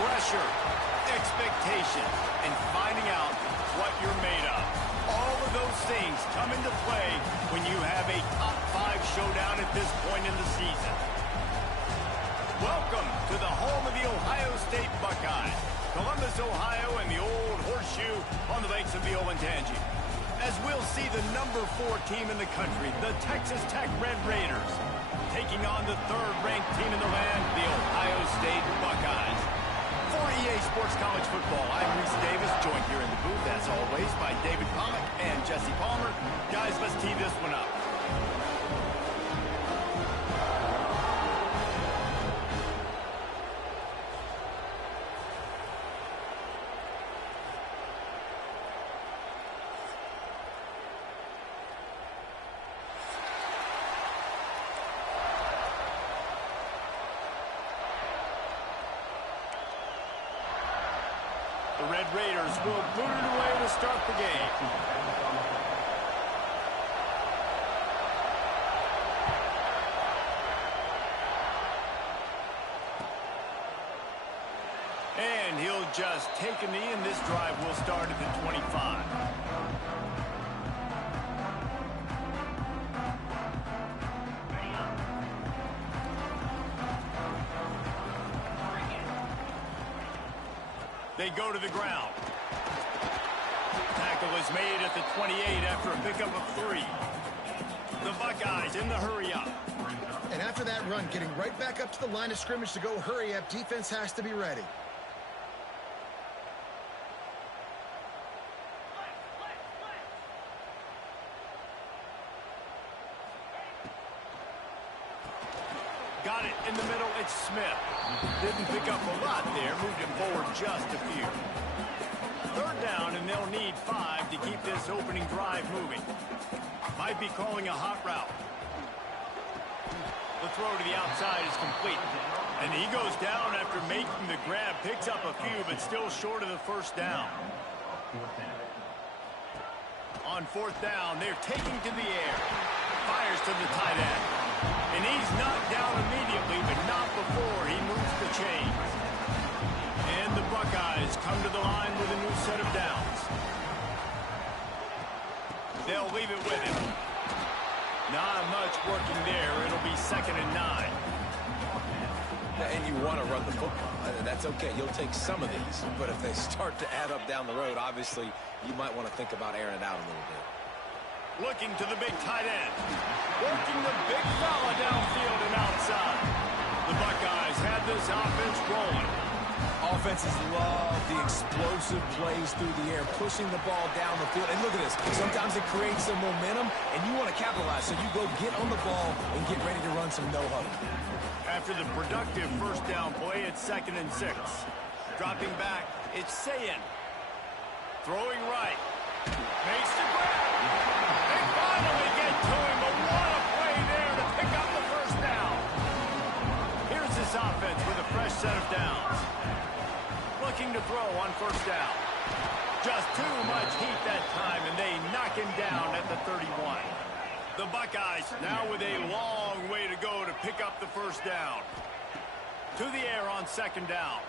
Pressure, expectation, and finding out what you're made of. All of those things come into play when you have a top 5 showdown at this point in the season. Welcome to the home of the Ohio State Buckeyes, Columbus, Ohio, and the old horseshoe on the banks of the Olentangy. As we'll see the number 4 team in the country, the Texas Tech Red Raiders, taking on the 3rd-ranked team in the land, the Ohio State Buckeyes. For EA Sports College Football, I'm Reese Davis, joined here in the booth, as always, by David Pollack and Jesse Palmer. Guys, let's tee this one up. The Red Raiders will boot it away to start the game. And he'll just take a knee, and this drive will start at the 25. They go to the ground. Tackle is made at the 28 after a pickup of 3. The Buckeyes in the hurry-up. And after that run, getting right back up to the line of scrimmage to go hurry-up, defense has to be ready. Got it in the middle, it's Smith. Didn't pick up a lot there, moved him forward just a few. 3rd down, and they'll need 5 to keep this opening drive moving. Might be calling a hot route. The throw to the outside is complete. And he goes down after making the grab, picks up a few, but still short of the 1st down. On 4th down, they're taking to the air. Fires to the tight end. And he's knocked down immediately, but not before he moves the chains. And the Buckeyes come to the line with a new set of downs. They'll leave it with him. Not much working there. It'll be 2nd and 9. And you want to run the football, and that's okay. You'll take some of these. But if they start to add up down the road, obviously, you might want to think about airing it out a little bit. Looking to the big tight end. Working the big fella downfield and outside. The Buckeyes have this offense rolling. Offenses love the explosive plays through the air, pushing the ball down the field. And look at this. Sometimes it creates some momentum, and you want to capitalize. So you go get on the ball and get ready to run some no-huddle. After the productive 1st down play, it's 2nd and 6. Dropping back, it's Sayin. Throwing right. Makes the grab. They finally get to him, but what a play there to pick up the 1st down. Here's this offense with a fresh set of downs. Looking to throw on 1st down. Just too much heat that time, and they knock him down at the 31. The Buckeyes now with a long way to go to pick up the 1st down. To the air on 2nd down.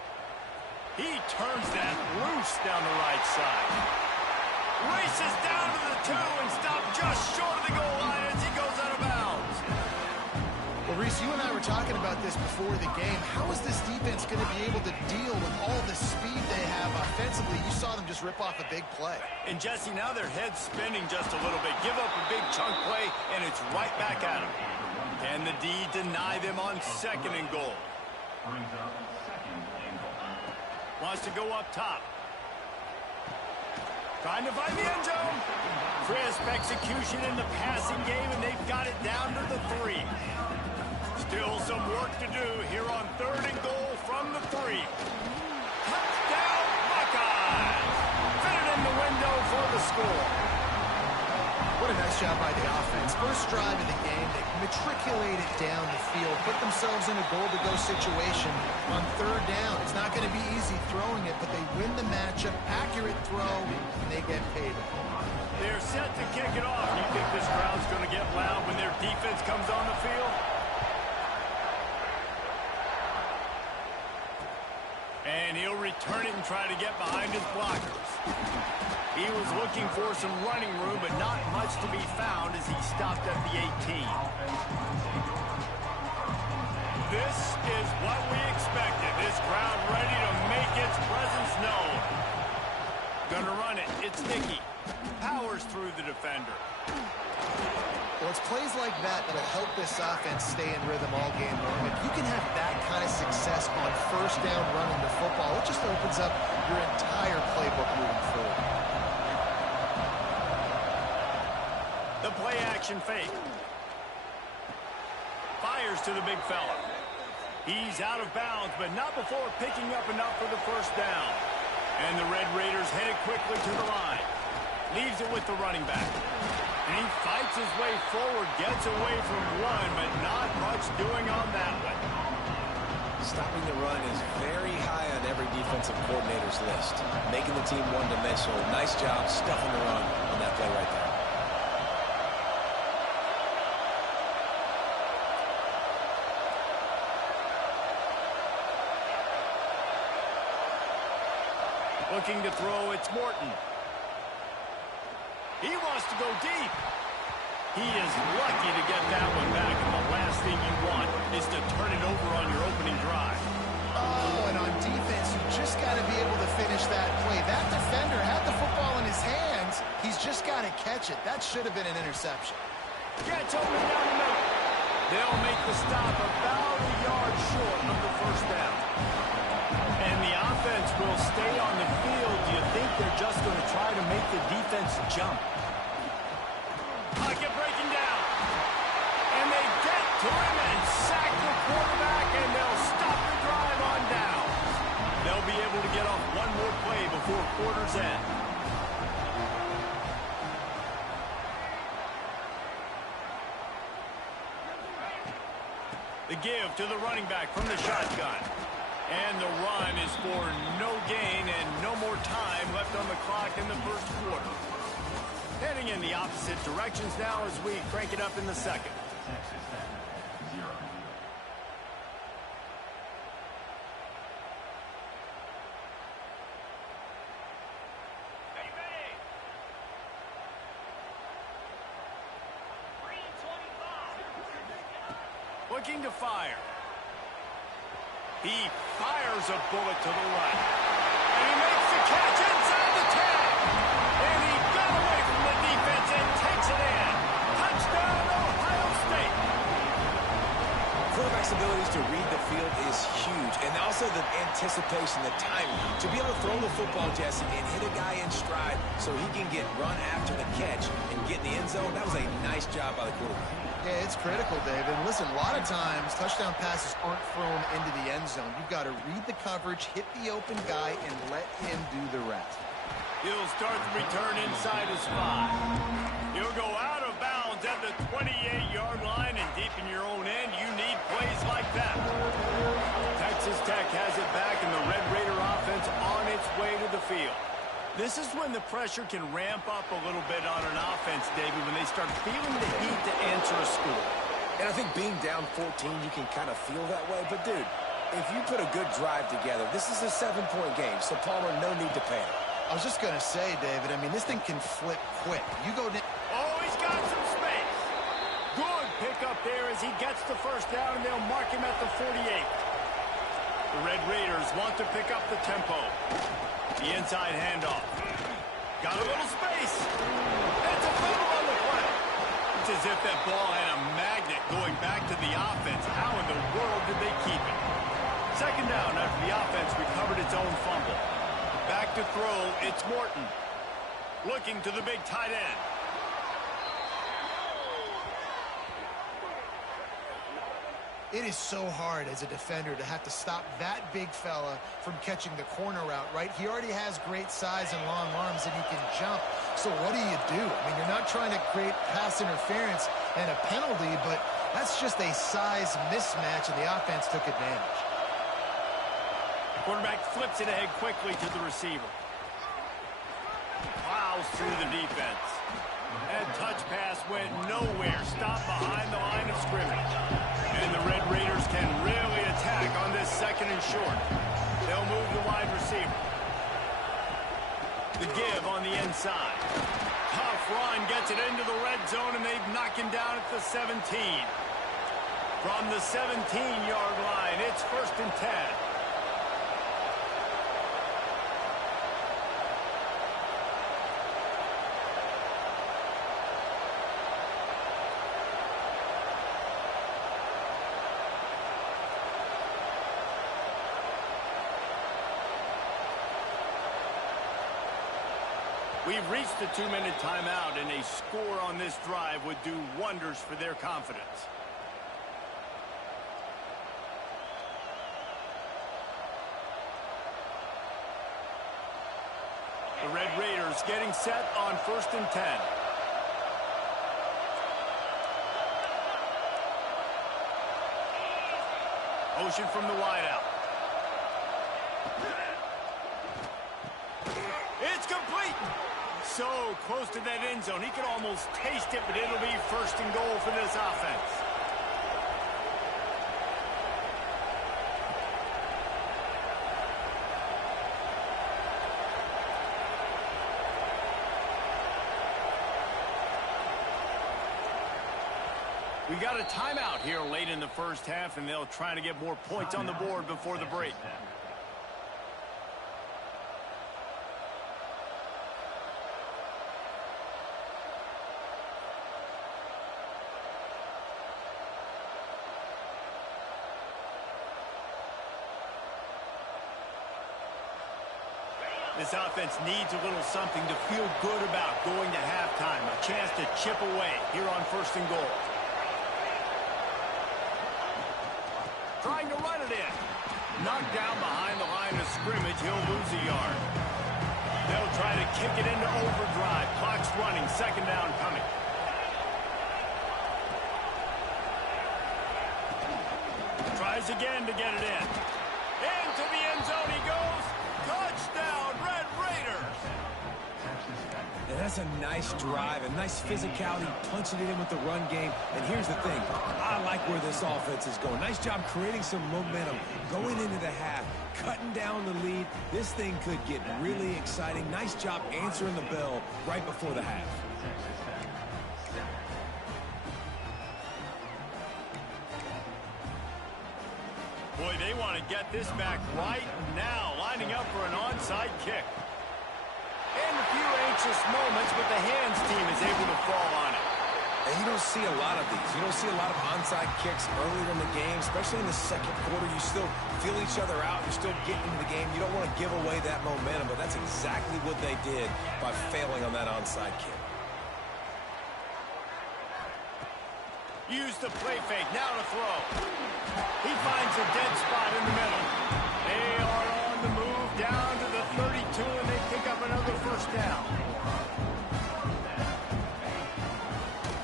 He turns that loose down the right side. Races down to the 2 and stopped just short of the goal line as he goes out of bounds. Well, Reese, you and I were talking about this before the game. How is this defense going to be able to deal with all the speed they have offensively? You saw them just rip off a big play. And, Jesse, now their head's spinning just a little bit. Give up a big chunk play, and it's right back at them. Can the D deny them on 2nd and goal? Wants to go up top. Trying to find the end zone. Crisp execution in the passing game, and they've got it down to the 3. Still some work to do here on 3rd and goal from the 3. Touchdown, Buckeyes! Fit it in the window for the score. What a nice job by the offense. First drive of the game, they matriculated down the field, put themselves in a goal-to-go situation on 3rd down. It's not going to be easy throwing it, but they win the matchup, accurate throw, and they get paid. They're set to kick it off. You think this crowd's going to get loud when their defense comes on the field? And he'll return it and try to get behind his blockers. He was looking for some running room, but not much to be found as he stopped at the 18. This is what we expected. This crowd ready to make its presence known. Gonna run it. It's Nicky. Powers through the defender. Well, it's plays like that that'll help this offense stay in rhythm all game long. If you can have that kind of success on first down running the football, it just opens up your entire playbook moving forward. The play-action fake. Fires to the big fella. He's out of bounds, but not before picking up enough for the first down. And the Red Raiders headed quickly to the line. Leaves it with the running back. And he fights his way forward, gets away from one, but not much doing on that one. Stopping the run is very high on every defensive coordinator's list. Making the team one-dimensional. Nice job stuffing the run on that play right there. Looking to throw, it's Morton. He wants to go deep. He is lucky to get that one back, and the last thing you want is to turn it over on your opening drive. Oh, and on defense, you just got to be able to finish that play. That defender had the football in his hands. He's just got to catch it. That should have been an interception. Gets open down the middle. They'll make the stop about a yard short of the first down. And the offense will stay on the field. Do you think they're just going to try to make the defense jump? Pocket breaking down. And they get to him and sack the quarterback, and they'll stop the drive on down. They'll be able to get off one more play before quarter's end. The give to the running back from the shotgun. And the run is for no gain and no more time left on the clock in the first quarter. Heading in the opposite directions now as we crank it up in the second. Looking to fire. He fires a bullet to the right. And he makes the catch inside the 10. And he got away from the defense and takes it in. Touchdown, Ohio State. Quarterback's abilities to read the field is huge. And also the anticipation, the timing. To be able to throw the football, Jesse, and hit a guy in stride so he can get run after the catch and get in the end zone, that was a nice job by the quarterback. Yeah, it's critical, David. Listen, a lot of times, touchdown passes aren't thrown into the end zone. You've got to read the coverage, hit the open guy, and let him do the rest. He'll start the return inside his 5. He'll go out of bounds at the 28-yard line, and deep in your own end, you need plays like that. Texas Tech has it back, and the Red Raider offense on its way to the field. This is when the pressure can ramp up a little bit on an offense, David, when they start feeling the heat to answer a score. And I think being down 14, you can kind of feel that way. But, dude, if you put a good drive together, this is a 7-point game. So, Palmer, no need to panic. I was just going to say, David, I mean, this thing can flip quick. You go down. Oh, he's got some space. Good pickup there as he gets the first down, and they'll mark him at the 48. The Red Raiders want to pick up the tempo. The inside handoff. Got a little space. It's a fumble on the play. It's as if that ball had a magnet going back to the offense. How in the world did they keep it? Second down after the offense recovered its own fumble. Back to throw, it's Morton. Looking to the big tight end. It is so hard as a defender to have to stop that big fella from catching the corner route, right? He already has great size and long arms, and he can jump. So what do? I mean, you're not trying to create pass interference and a penalty, but that's just a size mismatch, and the offense took advantage. Quarterback flips it ahead quickly to the receiver. Plows through the defense. That touch pass went nowhere. Stopped behind the line of scrimmage. And the Red Raiders can really attack on this second and short. They'll move the wide receiver. The give on the inside. Tough run gets it into the red zone, and they've knocked him down at the 17. From the 17-yard line, it's 1st and 10. We've reached the 2-minute timeout, and a score on this drive would do wonders for their confidence. The Red Raiders getting set on 1st and 10. Motion from the wideout. It's complete. So close to that end zone. He could almost taste it, but it'll be 1st and goal for this offense. We got a timeout here late in the first half, and they'll try to get more points on the board before the break. This offense needs a little something to feel good about going to halftime. A chance to chip away here on 1st and goal. Trying to run it in. Knocked down behind the line of scrimmage. He'll lose a yard. They'll try to kick it into overdrive. Clock's running. 2nd down coming. Tries again to get it in. Into the end zone he goes. Touchdown, Red Raiders. And that's a nice drive, a nice physicality, punching it in with the run game. And here's the thing, I like where this offense is going. Nice job creating some momentum, going into the half, cutting down the lead. This thing could get really exciting. Nice job answering the bell right before the half. Boy, they want to get this back right now, lining up for an onside kick. And a few anxious moments, but the hands team is able to fall on it. And you don't see a lot of these. You don't see a lot of onside kicks earlier in the game, especially in the 2nd quarter. You still feel each other out. You're still getting into the game. You don't want to give away that momentum, but that's exactly what they did by failing on that onside kick. Use the play fake, now to throw. He finds a dead spot in the middle. They are on the move down to the 32, and they pick up another 1st down.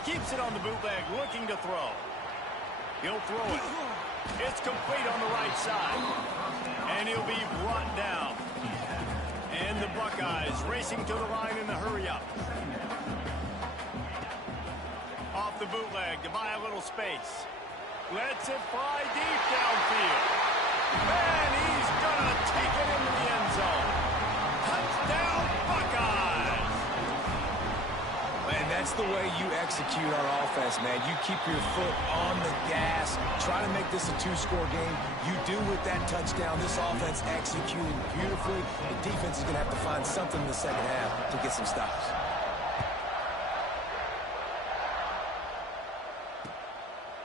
Keeps it on the bootleg, looking to throw. He'll throw it. It's complete on the right side. And he'll be brought down. And the Buckeyes racing to the line in the hurry-up. Off the bootleg to buy a little space. Lets it fly deep downfield. And he's going to take it into the end zone. Touchdown, Buckeyes! And that's the way you execute on offense, man. You keep your foot on the gas. Try to make this a 2-score game. You do with that touchdown. This offense executing beautifully. The defense is going to have to find something in the 2nd half to get some stops.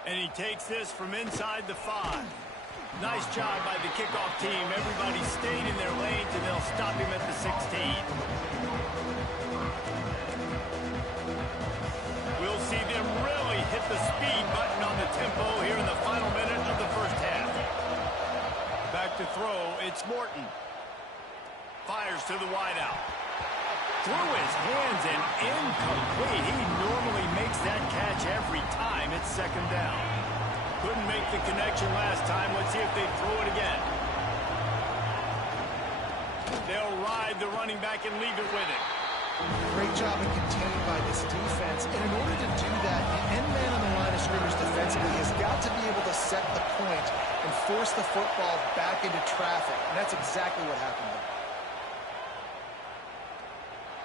And he takes this from inside the 5. Nice job by the kickoff team. Everybody stayed in their lanes, and they'll stop him at the 16. We'll see them really hit the speed button on the tempo here in the final minute of the 1st half. Back to throw, it's Morton. Fires to the wideout. Through his hands and incomplete. He normally makes that catch every time. It's 2nd down. Couldn't make the connection last time. Let's see if they throw it again. They'll ride the running back and leave it with him. Great job of contained by this defense. And in order to do that, the end man on the line of scrimmage defensively has got to be able to set the point and force the football back into traffic. And that's exactly what happened there.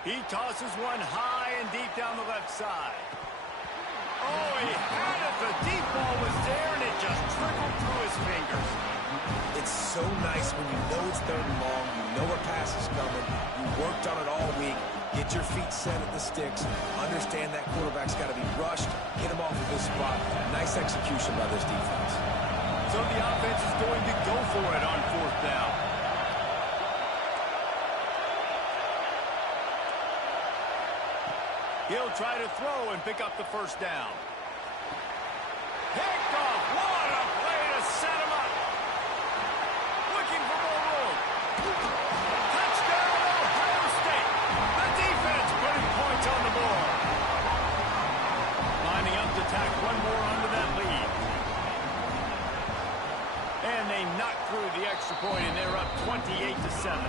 He tosses one high and deep down the left side. Oh, he had it. The deep ball was there, and it just trickled through his fingers. It's so nice when you know it's third and long, you know a pass is coming, you worked on it all week, get your feet set at the sticks, understand that quarterback's got to be rushed, get him off of this spot. Nice execution by this defense. So the offense is going to go for it on fourth down. He'll try to throw and pick up the first down. Picked off. What a play to set him up. Looking for more room. Touchdown, Ohio State. The defense putting points on the board. Lining up to tack one more onto that lead. And they knock through the extra point, and they're up 28-7.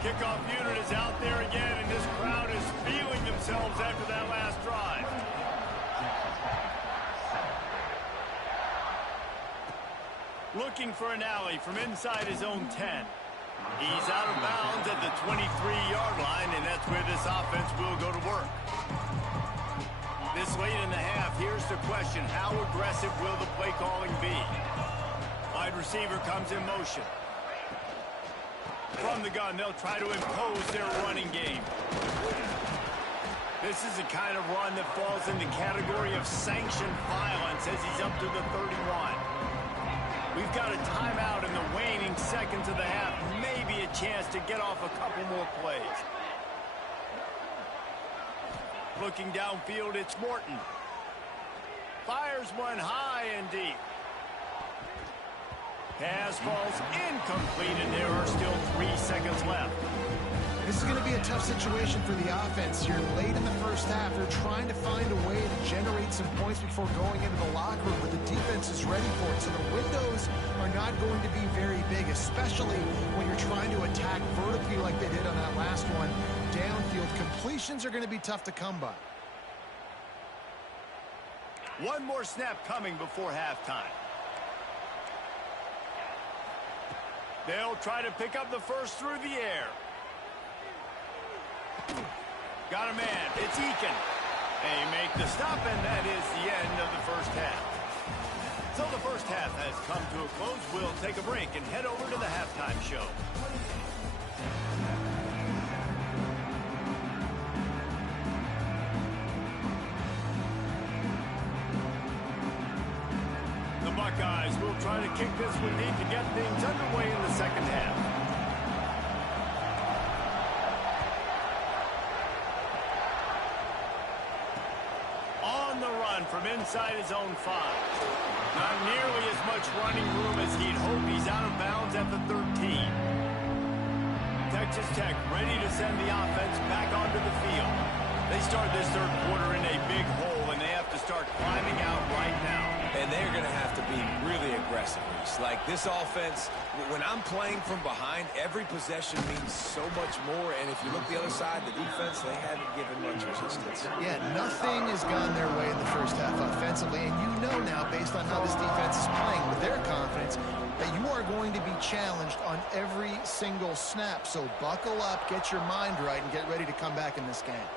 Kickoff unit is out there again, and this crowd is feeling themselves after that last drive. Looking for an alley from inside his own 10. He's out of bounds at the 23-yard line, and that's where this offense will go to work. This late in the half, here's the question: how aggressive will the play calling be? Wide receiver comes in motion. From the gun, they'll try to impose their running game. This is the kind of run that falls in the category of sanctioned violence as he's up to the 31. We've got a timeout in the waning seconds of the half. Maybe a chance to get off a couple more plays. Looking downfield, it's Morton. Fires one high and deep. Pass falls incomplete, and there are still 3 seconds left. This is going to be a tough situation for the offense here. Late in the first half, they're trying to find a way to generate some points before going into the locker room, but the defense is ready for it. So the windows are not going to be very big, especially when you're trying to attack vertically like they did on that last one. Downfield completions are going to be tough to come by. One more snap coming before halftime. They'll try to pick up the first through the air. Got a man. It's Eakin. They make the stop, and that is the end of the first half. So the first half has come to a close. We'll take a break and head over to the halftime show. Buckeyes will try to kick this one deep to get things underway in the second half. On the run from inside his own 5. Not nearly as much running room as he'd hoped. He's out of bounds at the 13. Texas Tech ready to send the offense back onto the field. They start this third quarter in a big hole, and they have to start climbing out right now. And they're going to have to be really aggressive, Reese. Like this offense, when I'm playing from behind, every possession means so much more. And if you look the other side, the defense, they haven't given much resistance. Yeah, nothing has gone their way in the first half offensively. And you know now, based on how this defense is playing with their confidence, that you are going to be challenged on every single snap. So buckle up, get your mind right, and get ready to come back in this game.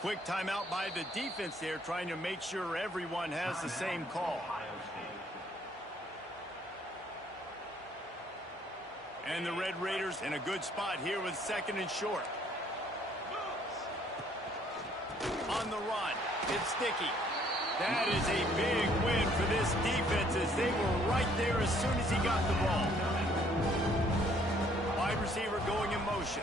Quick timeout by the defense there, trying to make sure everyone has the same call. And the Red Raiders in a good spot here with second and short. On the run, it's Sticky. That is a big win for this defense as they were right there as soon as he got the ball. Wide receiver going in motion.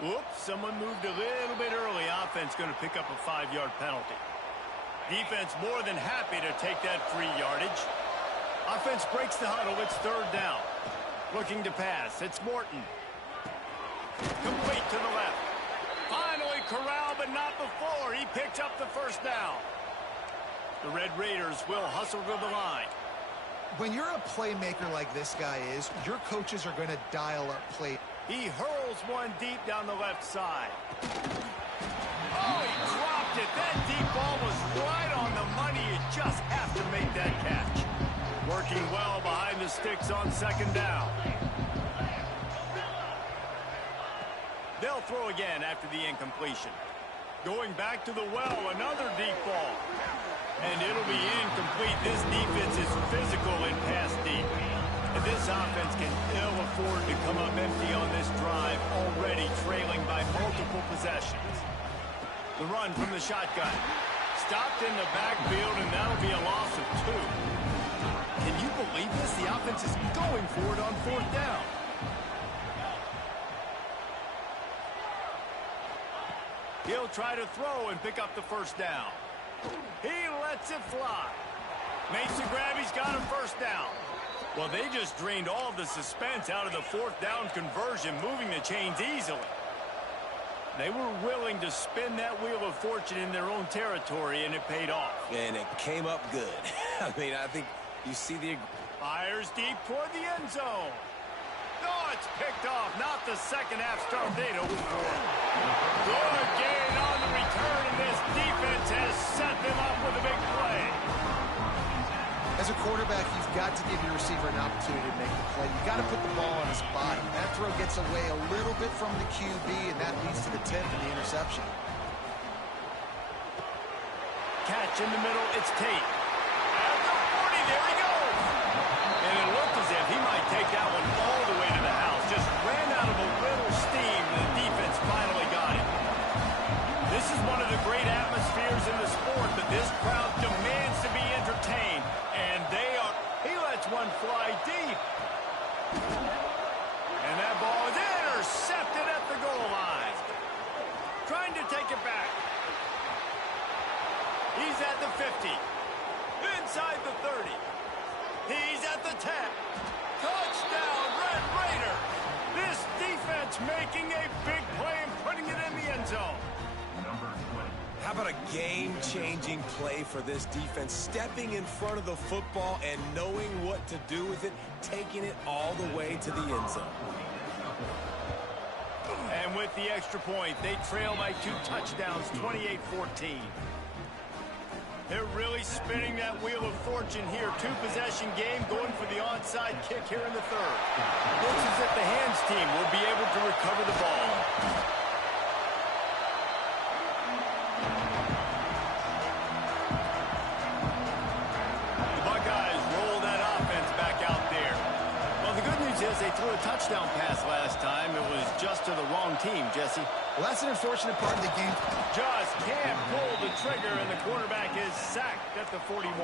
Whoops, someone moved a little bit early. Offense going to pick up a 5-yard penalty. Defense more than happy to take that free yardage. Offense breaks the huddle. It's 3rd down. Looking to pass. It's Morton. Complete to the left. Finally corralled, but not before. He picks up the 1st down. The Red Raiders will hustle to the line. When you're a playmaker like this guy is, your coaches are going to dial up play. He hurls one deep down the left side. Oh, he dropped it. That deep ball was right on the money. You just have to make that catch. Working well behind the sticks on 2nd down. They'll throw again after the incompletion. Going back to the well, another deep ball. And it'll be incomplete. This defense is physical in pass deep. And this offense can ill afford to come up empty on this drive, already trailing by multiple possessions. The run from the shotgun. Stopped in the backfield, and that'll be a loss of 2. Can you believe this? The offense is going for it on 4th down. He'll try to throw and pick up the 1st down. He lets it fly. Makes the grab. He's got a 1st down. Well, they just drained all the suspense out of the 4th down conversion, moving the chains easily. They were willing to spin that wheel of fortune in their own territory, and it paid off. And it came up good. I mean, I think you see the... Fires deep toward the end zone. Oh, it's picked off. Not the second half start they'd hoped for. Good gain on the return, and this defense has set them up with a big play. As a quarterback, you've got to give your receiver an opportunity to make the play. You've got to put the ball on his body. That throw gets away a little bit from the QB, and that leads to the tip and the interception. Catch in the middle. It's Tate. At the 40, there he goes. And it looked as if he might take that one all the way to the house. Just ran out of a little steam, and the defense finally got it. This is one of the great atmospheres in the sport, but this crowd demands to be entertained, and they are. He lets one fly deep. And that ball is intercepted at the goal line. Trying to take it back. He's at the 50. Inside the 30. He's at the 10. Touchdown, Red Raiders. This defense making a big play and putting it in the end zone. How about a game-changing play for this defense? Stepping in front of the football and knowing what to do with it, taking it all the way to the end zone. And with the extra point, they trail by 2 touchdowns, 28-14. They're really spinning that wheel of fortune here. 2-possession game going for the onside kick here in the 3rd. Looks as if the hands team will be able to recover the ball. The Buckeyes roll that offense back out there. Well, the good news is they threw a touchdown pass last time. It was just to the wrong team, Jesse. Well, that's an unfortunate part of the game. Just can't pull the trigger, and the quarterback is sacked at the 41.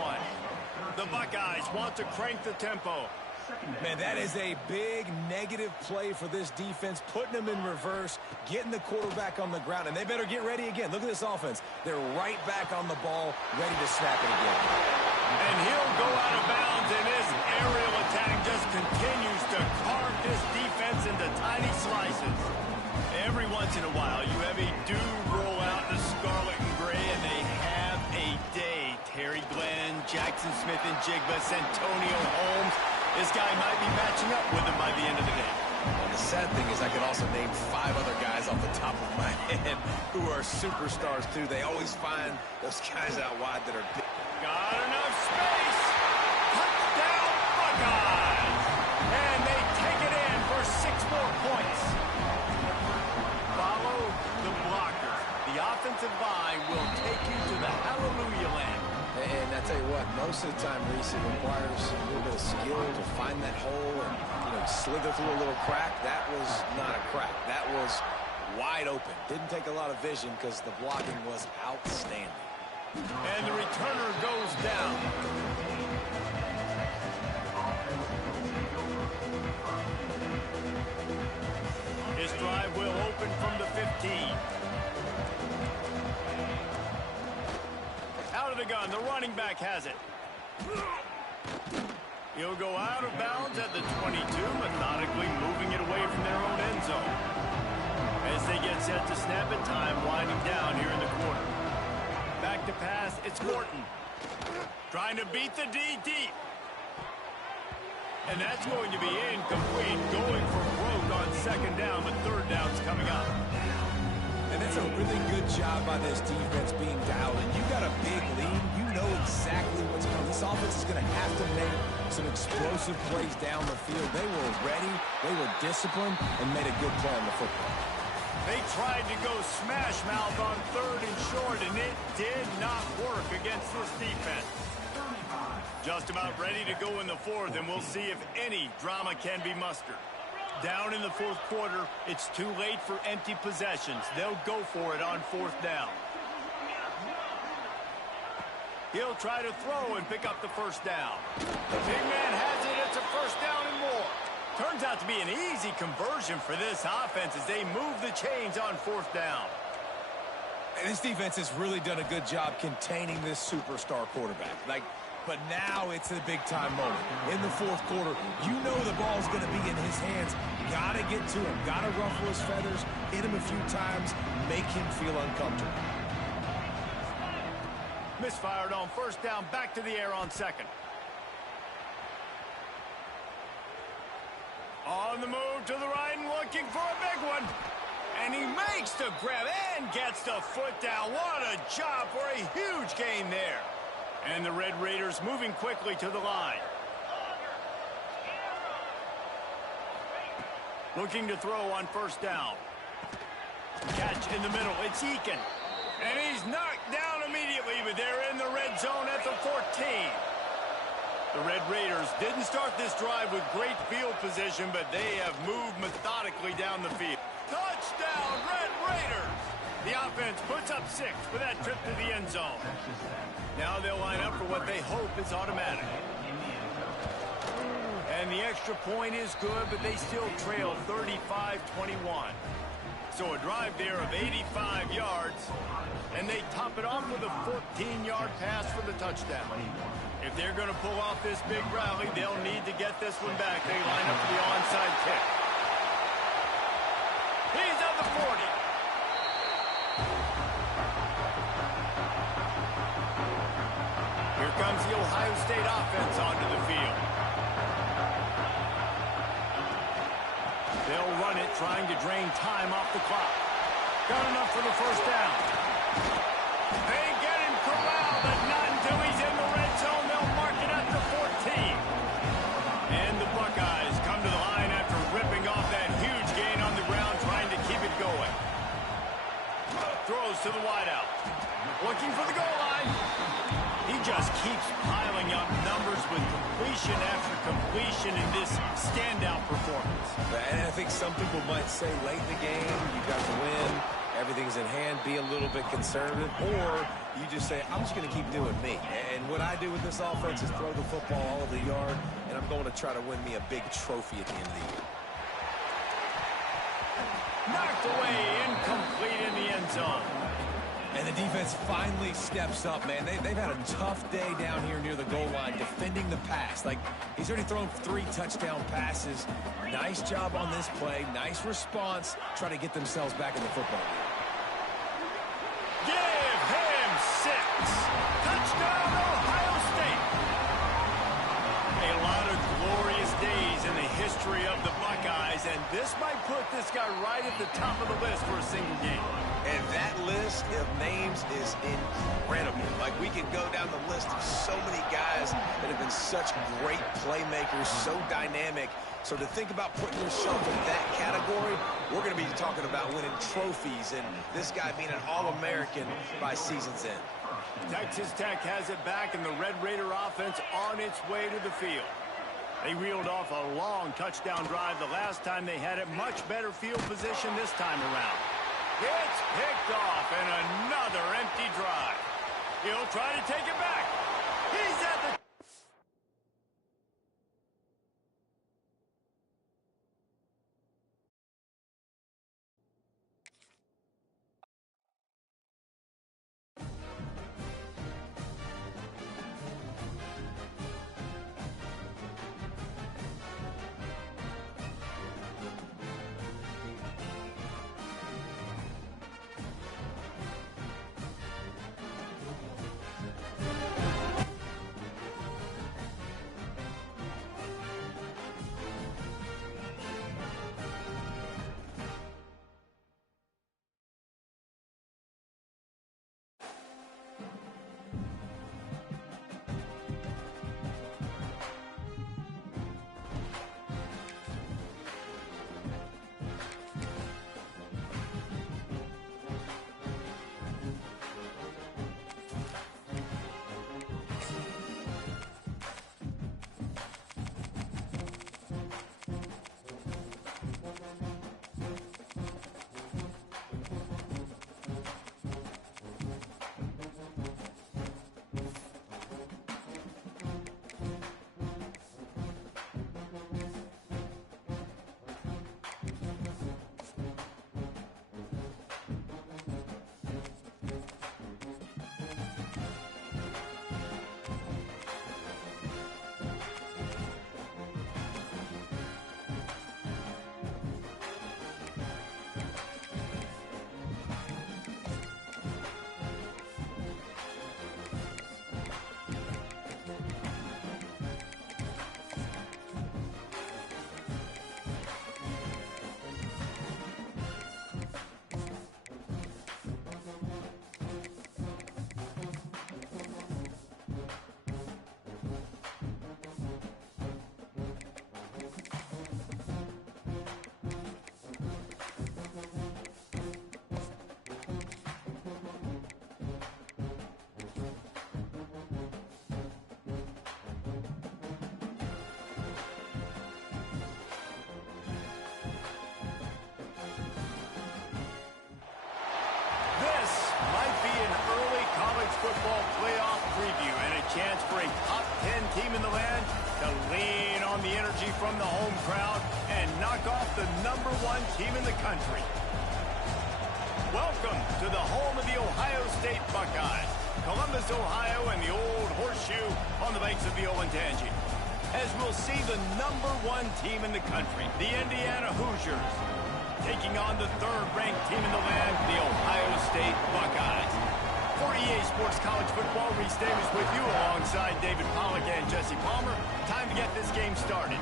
The Buckeyes want to crank the tempo. Man, that is a big negative play for this defense, putting them in reverse, getting the quarterback on the ground, and they better get ready again. Look at this offense. They're right back on the ball, ready to snap it again. And he'll go out of bounds, and his aerial attack just continues to carve this defense into tiny slices. Every once in a while, you have a dude roll out in the scarlet and gray, and they have a day. Terry Glenn, Jackson Smith and Jigba, Santonio Holmes. This guy might be matching up with him by the end of the day. And the sad thing is I could also name 5 other guys off the top of my head who are superstars, too. They always find those guys out wide that are big. Got enough space. Touchdown, Buckeyes. And they take it in for 6 more points. Follow the blocker. The offensive line will take you to the hallelujah land. And I tell you what, most of the time, Reese, it requires a little bit of skill to find that hole and slither through a little crack. That was not a crack. That was wide open. Didn't take a lot of vision because the blocking was outstanding. And the returner goes down. This drive will open from the on. The running back has it. He'll go out of bounds at the 22, methodically moving it away from their own end zone. As they get set to snap it, time winding down here in the quarter. Back to pass, it's Morton. Trying to beat the D deep. And that's going to be incomplete. Going for broke on second down, but third down's coming up. And that's a really good job by this defense being dialed in. You got a big lead. You know exactly what's coming. This offense is going to have to make some explosive plays down the field. They were ready, they were disciplined, and made a good play on the football. They tried to go smash mouth on third and short, and it did not work against this defense. Just about ready to go in the fourth, and we'll see if any drama can be mustered. Down in the fourth quarter, it's too late for empty possessions. They'll go for it on fourth down. He'll try to throw and pick up the first down. The big man has it. It's a first down and more. Turns out to be an easy conversion for this offense as they move the chains on fourth down. And this defense has really done a good job containing this superstar quarterback. But now it's a big-time moment. In the fourth quarter, you know the ball's going to be in his hands. Got to get to him. Got to ruffle his feathers, hit him a few times, make him feel uncomfortable. Misfired on first down, back to the air on second. On the move to the right and looking for a big one. And he makes the grab and gets the foot down. What a job for a huge gain there. And the Red Raiders moving quickly to the line. Looking to throw on first down. Catch in the middle. It's Eakin. And he's knocked down immediately, but they're in the red zone at the 14. The Red Raiders didn't start this drive with great field position, but they have moved methodically down the field. Touchdown, Red Raiders! The offense puts up 6 for that trip to the end zone. Now they'll line up for what they hope is automatic. And the extra point is good, but they still trail 35-21. So a drive there of 85 yards, and they top it off with a 14-yard pass for the touchdown. If they're going to pull off this big rally, they'll need to get this one back. They line up for the onside kick. He's at the 40. Here comes the Ohio State offense onto the field. They'll run it, trying to drain time off the clock. Got enough for the first down. They get him corralled, but not until he's in the red zone. They'll mark it at the 14. And the Buckeyes come to the line after ripping off that huge gain on the ground, trying to keep it going. Throws to the wideout. Looking for the goal line. He just keeps piling up numbers with completion after completion in this standout performance. And I think some people might say late in the game, you got the win, everything's in hand, be a little bit conservative, or you just say, I'm just going to keep doing me. And what I do with this offense is throw the football all over the yard, and I'm going to try to win me a big trophy at the end of the year. Knocked away, incomplete in the end zone. And the defense finally steps up, man. They've had a tough day down here near the goal line defending the pass. Like, he's already thrown 3 touchdown passes. Nice job on this play. Nice response. Try to get themselves back in the football game. Give him 6. Touchdown, Ohio State. A lot of glorious days in the history of the Buckeyes, and this might put this guy right at the top of the list for a single game. And that list of names is incredible. Like, we can go down the list of so many guys that have been such great playmakers, so dynamic. So to think about putting yourself in that category, we're going to be talking about winning trophies and this guy being an All-American by season's end. Texas Tech has it back, and the Red Raider offense on its way to the field. They reeled off a long touchdown drive the last time they had it. Much better field position this time around. It's picked off, and another empty drive. He'll try to take it back. He's at the... college football playoff preview and a chance for a top 10 team in the land to lean on the energy from the home crowd and knock off the #1 team in the country. Welcome to the home of the Ohio State Buckeyes, Columbus, Ohio, and the old horseshoe on the banks of the Olentangy. As we'll see the #1 team in the country, the Indiana Hoosiers, taking on the 3rd-ranked team in the land, the Ohio State Buckeyes. For EA Sports College Football, Reese Davis with you alongside David Pollack and Jesse Palmer. Time to get this game started.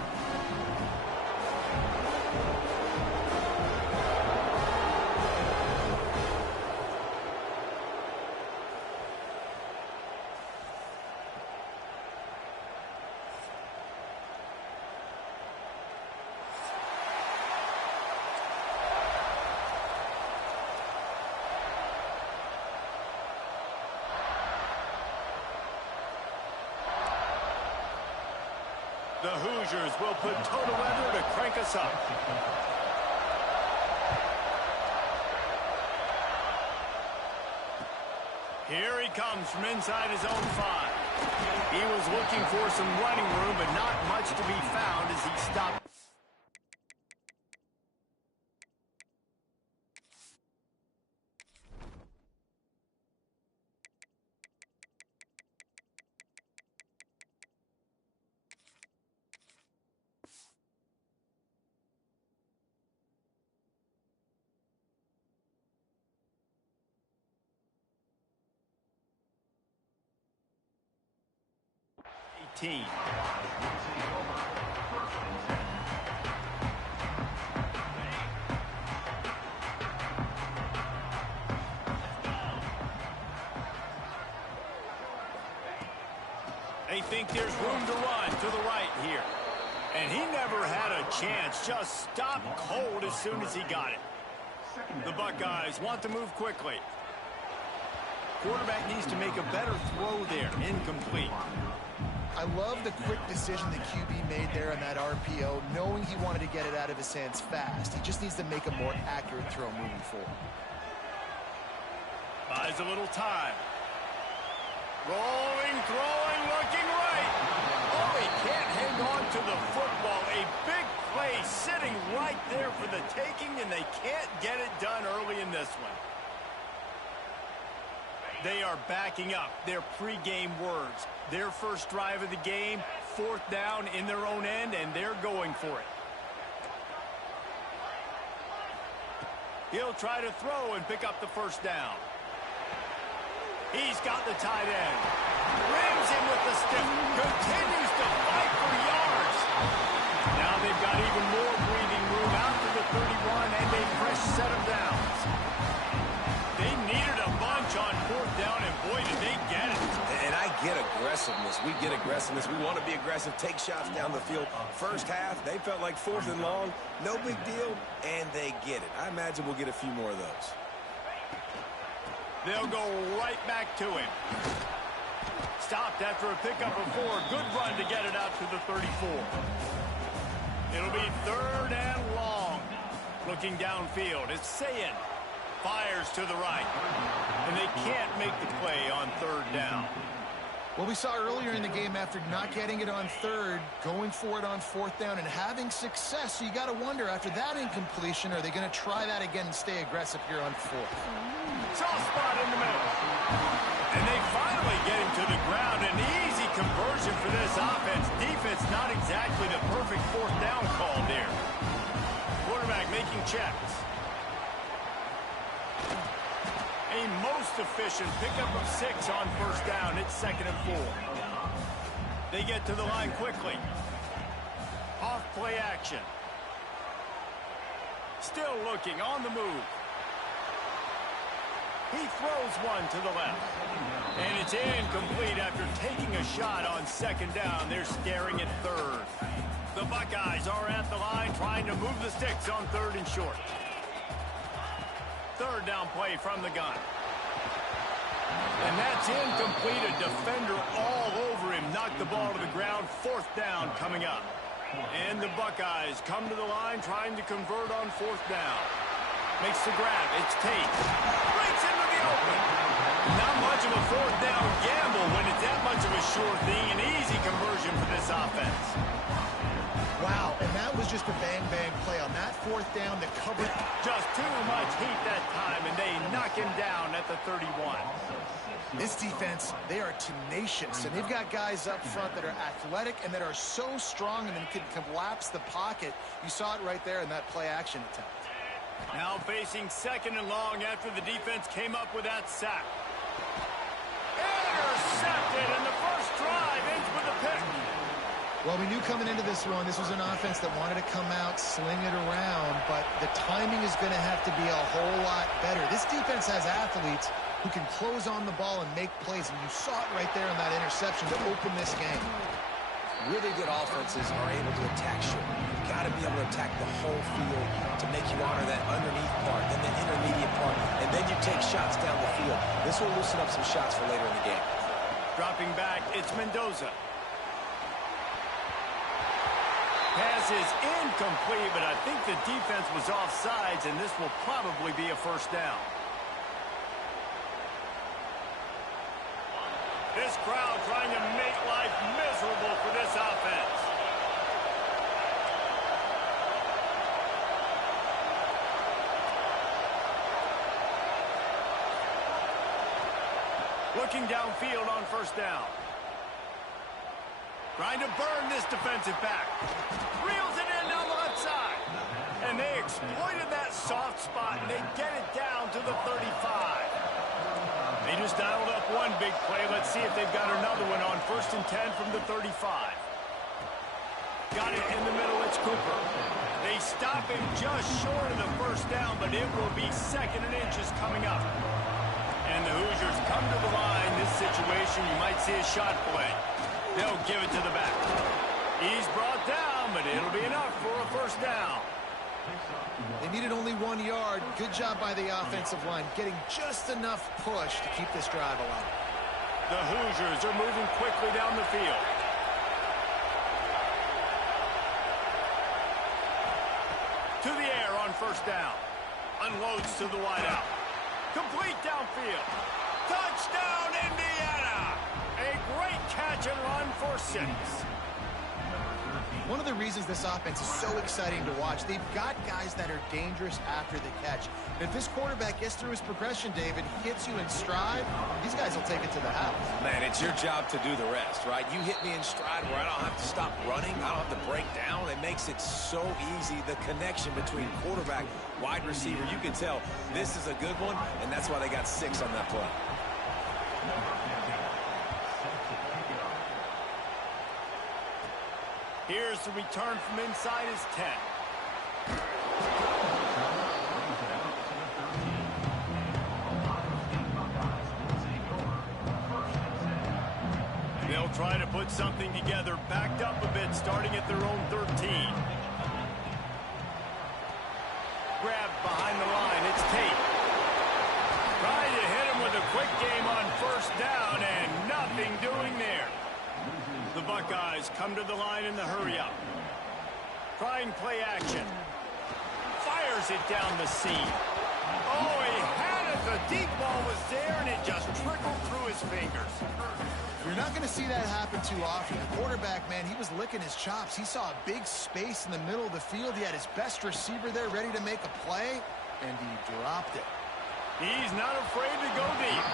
The Hoosiers will put total weather to crank us up. Here he comes from inside his own 5. He was looking for some running room, but not much to be found as he stopped. Team. They think there's room to run to the right here. And he never had a chance, just stopped cold as soon as he got it. The Buckeyes want to move quickly. Quarterback needs to make a better throw there. Incomplete. I love the quick decision the QB made there on that RPO, knowing he wanted to get it out of his hands fast. He just needs to make a more accurate throw moving forward. Buys a little time. Rolling, throwing, looking right. Oh, he can't hang on to the football. A big play sitting right there for the taking, and they can't get it done early in this one. They are backing up their pregame words. Their first drive of the game, 4th down in their own end, and they're going for it. He'll try to throw and pick up the first down. He's got the tight end. Rims him with the stiff. Continues to fight for yards. Now they've got even more breathing room out to the 31 and a fresh set of downs. They needed a bunch on 4th down, and boy, did they get it. And I get aggressiveness. We get aggressiveness. We want to be aggressive, take shots down the field. First half, they felt like 4th and long. No big deal, and they get it. I imagine we'll get a few more of those. They'll go right back to him. Stopped after a pickup of 4. Good run to get it out to the 34. It'll be 3rd and long. Looking downfield, it's Sayin. Fires to the right. And they can't make the play on 3rd down. Well, we saw earlier in the game, after not getting it on 3rd, going for it on 4th down and having success. So you got to wonder, after that incompletion, are they going to try that again and stay aggressive here on 4th? Soft spot in the middle. And they finally get him to the ground. An easy conversion for this offense. Defense not exactly the perfect 4th down call there. Quarterback making checks. A most efficient pickup of 6 on 1st down. It's 2nd and 4. They get to the line quickly. Off play action. Still looking on the move. He throws one to the left. And it's incomplete after taking a shot on 2nd down. They're staring at 3rd. The Buckeyes are at the line trying to move the sticks on 3rd and short. 3rd down play from the gun. And that's incomplete. A defender all over him. Knocked the ball to the ground. 4th down coming up. And the Buckeyes come to the line trying to convert on 4th down. Makes the grab. It's Tate. Breaks into the open. Not much of a fourth down gamble when it's that much of a sure thing. An easy conversion for this offense. Wow, and that was just a bang-bang play on that fourth down that covered. Just too much heat that time, and they knock him down at the 31. This defense, they are tenacious, and they've got guys up front that are athletic and that are so strong and then can collapse the pocket. You saw it right there in that play-action attempt. Now facing second and long after the defense came up with that sack. Intercepted, and the first drive ends with a pick. Well, we knew coming into this one, this was an offense that wanted to come out, sling it around, but the timing is going to have to be a whole lot better. This defense has athletes who can close on the ball and make plays, and you saw it right there in that interception to open this game. Really good offenses are able to attack short. You've got to be able to attack the whole field to make you honor that underneath part, then the intermediate part, and then you take shots down the field. This will loosen up some shots for later in the game. Dropping back, it's Mendoza. Pass is incomplete, but I think the defense was offsides, and this will probably be a first down. This crowd trying to make life miserable for this offense. Looking downfield on first down. Trying to burn this defensive back. Reels it in down the left side. And they exploited that soft spot, and they get it down to the 35. They just dialed up one big play. Let's see if they've got another one on 1st and 10 from the 35. Got it in the middle. It's Cooper. They stop him just short of the first down, but it will be 2nd and inches coming up. And the Hoosiers come to the line. This situation, you might see a shot play. They'll give it to the back. He's brought down, but it'll be enough for a first down. They needed only 1 yard. Good job by the offensive line, getting just enough push to keep this drive alive. The Hoosiers are moving quickly down the field. To the air on first down. Unloads to the wideout. Complete downfield. Touchdown, Indiana! A great catch and run for 6. One of the reasons this offense is so exciting to watch, they've got guys that are dangerous after the catch. And if this quarterback gets through his progression, David, hits you in stride, these guys will take it to the house. Man, it's your job to do the rest, right? You hit me in stride where I don't have to stop running. I don't have to break down. It makes it so easy, the connection between quarterback, wide receiver. You can tell this is a good one, and that's why they got 6 on that play. Here's the return from inside his 10. They'll try to put something together, backed up a bit, starting at their own 13. Grabbed behind the line, it's Tate. Trying to hit him with a quick game on first down, and nothing doing there. The Buckeyes come to the line in the hurry-up. Trying play action. Fires it down the seam. Oh, he had it. The deep ball was there, and it just trickled through his fingers. You're not going to see that happen too often. The quarterback, man, he was licking his chops. He saw a big space in the middle of the field. He had his best receiver there ready to make a play, and he dropped it. He's not afraid to go deep.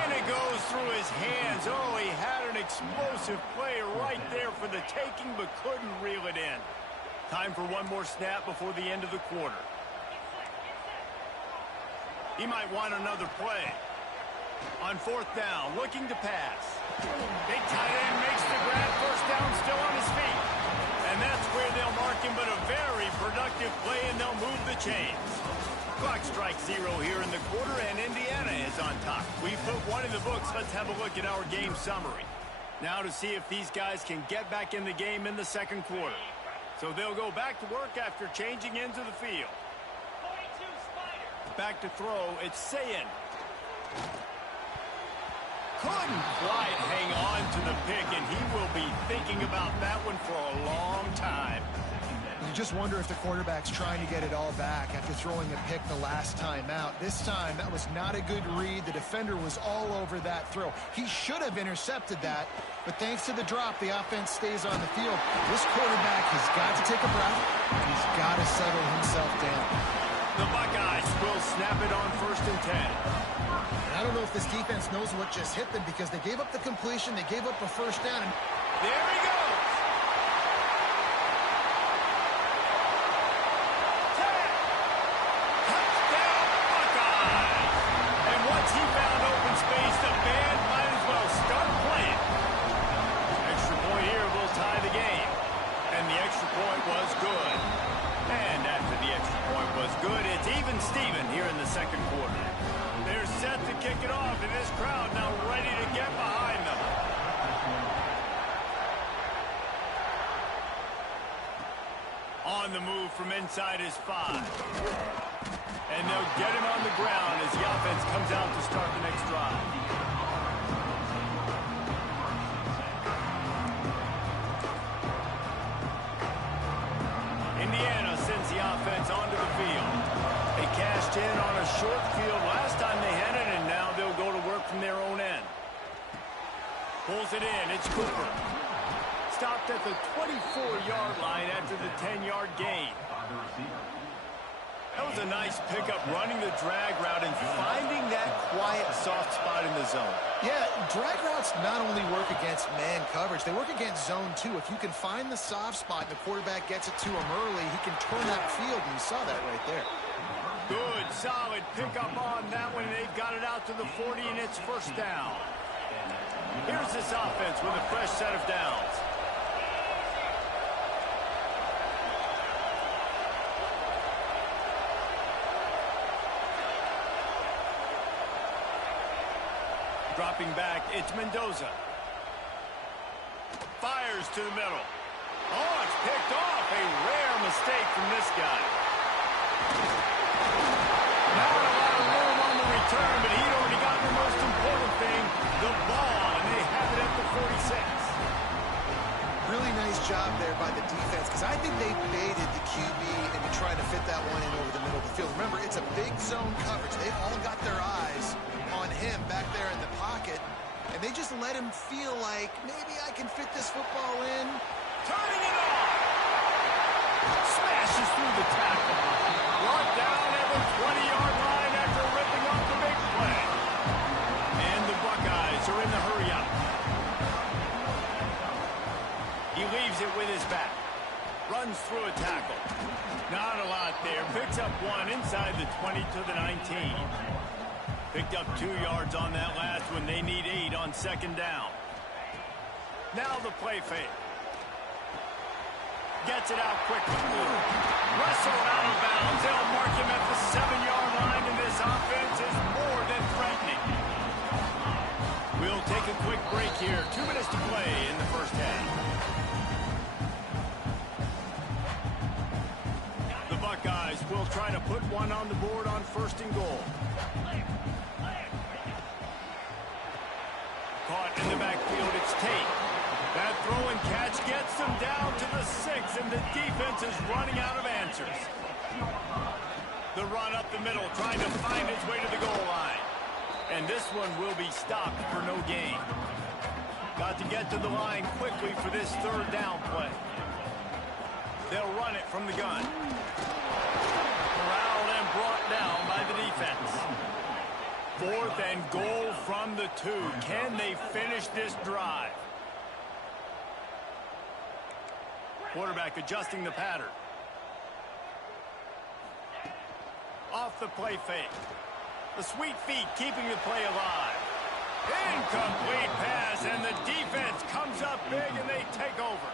And it goes through his hands. Oh, he had an explosive play right there for the taking, but couldn't reel it in. Time for one more snap before the end of the quarter. He might want another play. On 4th down, looking to pass. Big tight end makes the grab. First down, still on his feet. And that's where they'll mark him, but a very productive play, and they'll move the chains. Clock strikes 0 here in the quarter, and Indiana is on top. We've put one in the books. Let's have a look at our game summary. Now to see if these guys can get back in the game in the second quarter. So they'll go back to work after changing into the field. Back to throw, it's Sayin. Couldn't quite hang on to the pick, and he will be thinking about that one for a long time. You just wonder if the quarterback's trying to get it all back after throwing a pick the last time out. This time, that was not a good read. The defender was all over that throw. He should have intercepted that, but thanks to the drop, the offense stays on the field. This quarterback has got to take a breath, and he's got to settle himself down. The Buckeyes will snap it on 1st and 10. And I don't know if this defense knows what just hit them because they gave up the completion, they gave up a first down. And there he goes. Touchdown, Buckeyes. And once he found open space, the band might as well start playing. Extra point here will tie the game. And the extra point was good. And after the extra point was good, it's even Steven here in the second quarter. They're set to kick it off, and this crowd now ready to get behind them. On the move from inside his 5. And they'll get him on the ground as the offense comes out to start the next drive. Indiana sends the offense onto the field. They cashed in on a short field last time they had it, and now they'll go to work from their own end. Pulls it in. It's Cooper. Stopped at the 24-yard line after the 10-yard gain. That was a nice pickup, running the drag route and finding that quiet, soft spot in the zone. yeah, drag routes not only work against man coverage, they work against zone too. If you can find the soft spot and the quarterback gets it to him early, he can turn that field, and you saw that right there. Good, solid pickup on that one. They've got it out to the 40, and it's 1st down. Here's this offense with a fresh set of downs. Dropping back, it's Mendoza. Fires to the middle. Oh, it's picked off. A rare mistake from this guy. Not a lot of room on the return, but he'd already gotten the most important thing, the ball, and they have it at the 46. Really nice job there by the defense because I think they baited the QB into trying to fit that one in over the middle of the field. Remember, it's a big zone coverage. They've all got their eyes on him back there in the pocket, and they just let him feel like maybe I can fit this football in. Turning it on. Smashes through the tackle. Brought down at the 20-yard line after ripping off the big play. And the Buckeyes are in the hurry up. He leaves it with his back. Runs through a tackle. Not a lot there. Picks up one inside the 20 to the 19. Picked up 2 yards on that last one. They need 8 on 2nd down. Now the play fake. Gets it out quickly. Wrestled out of bounds. They'll mark him at the 7-yard line, and this offense is more than threatening. We'll take a quick break here. 2 minutes to play in the first half. The Buckeyes will try to put one on the board on 1st and goal. Caught in the backfield, it's Tate. That throw and catch gets them down to the 6, and the defense is running out of answers. The run up the middle, trying to find its way to the goal line. And this one will be stopped for no gain. Got to get to the line quickly for this 3rd down play. They'll run it from the gun. Corralled and brought down by the defense. 4th and goal from the 2. Can they finish this drive? Quarterback adjusting the pattern. Off the play fake. The sweet feet keeping the play alive. Incomplete pass, and the defense comes up big, and they take over.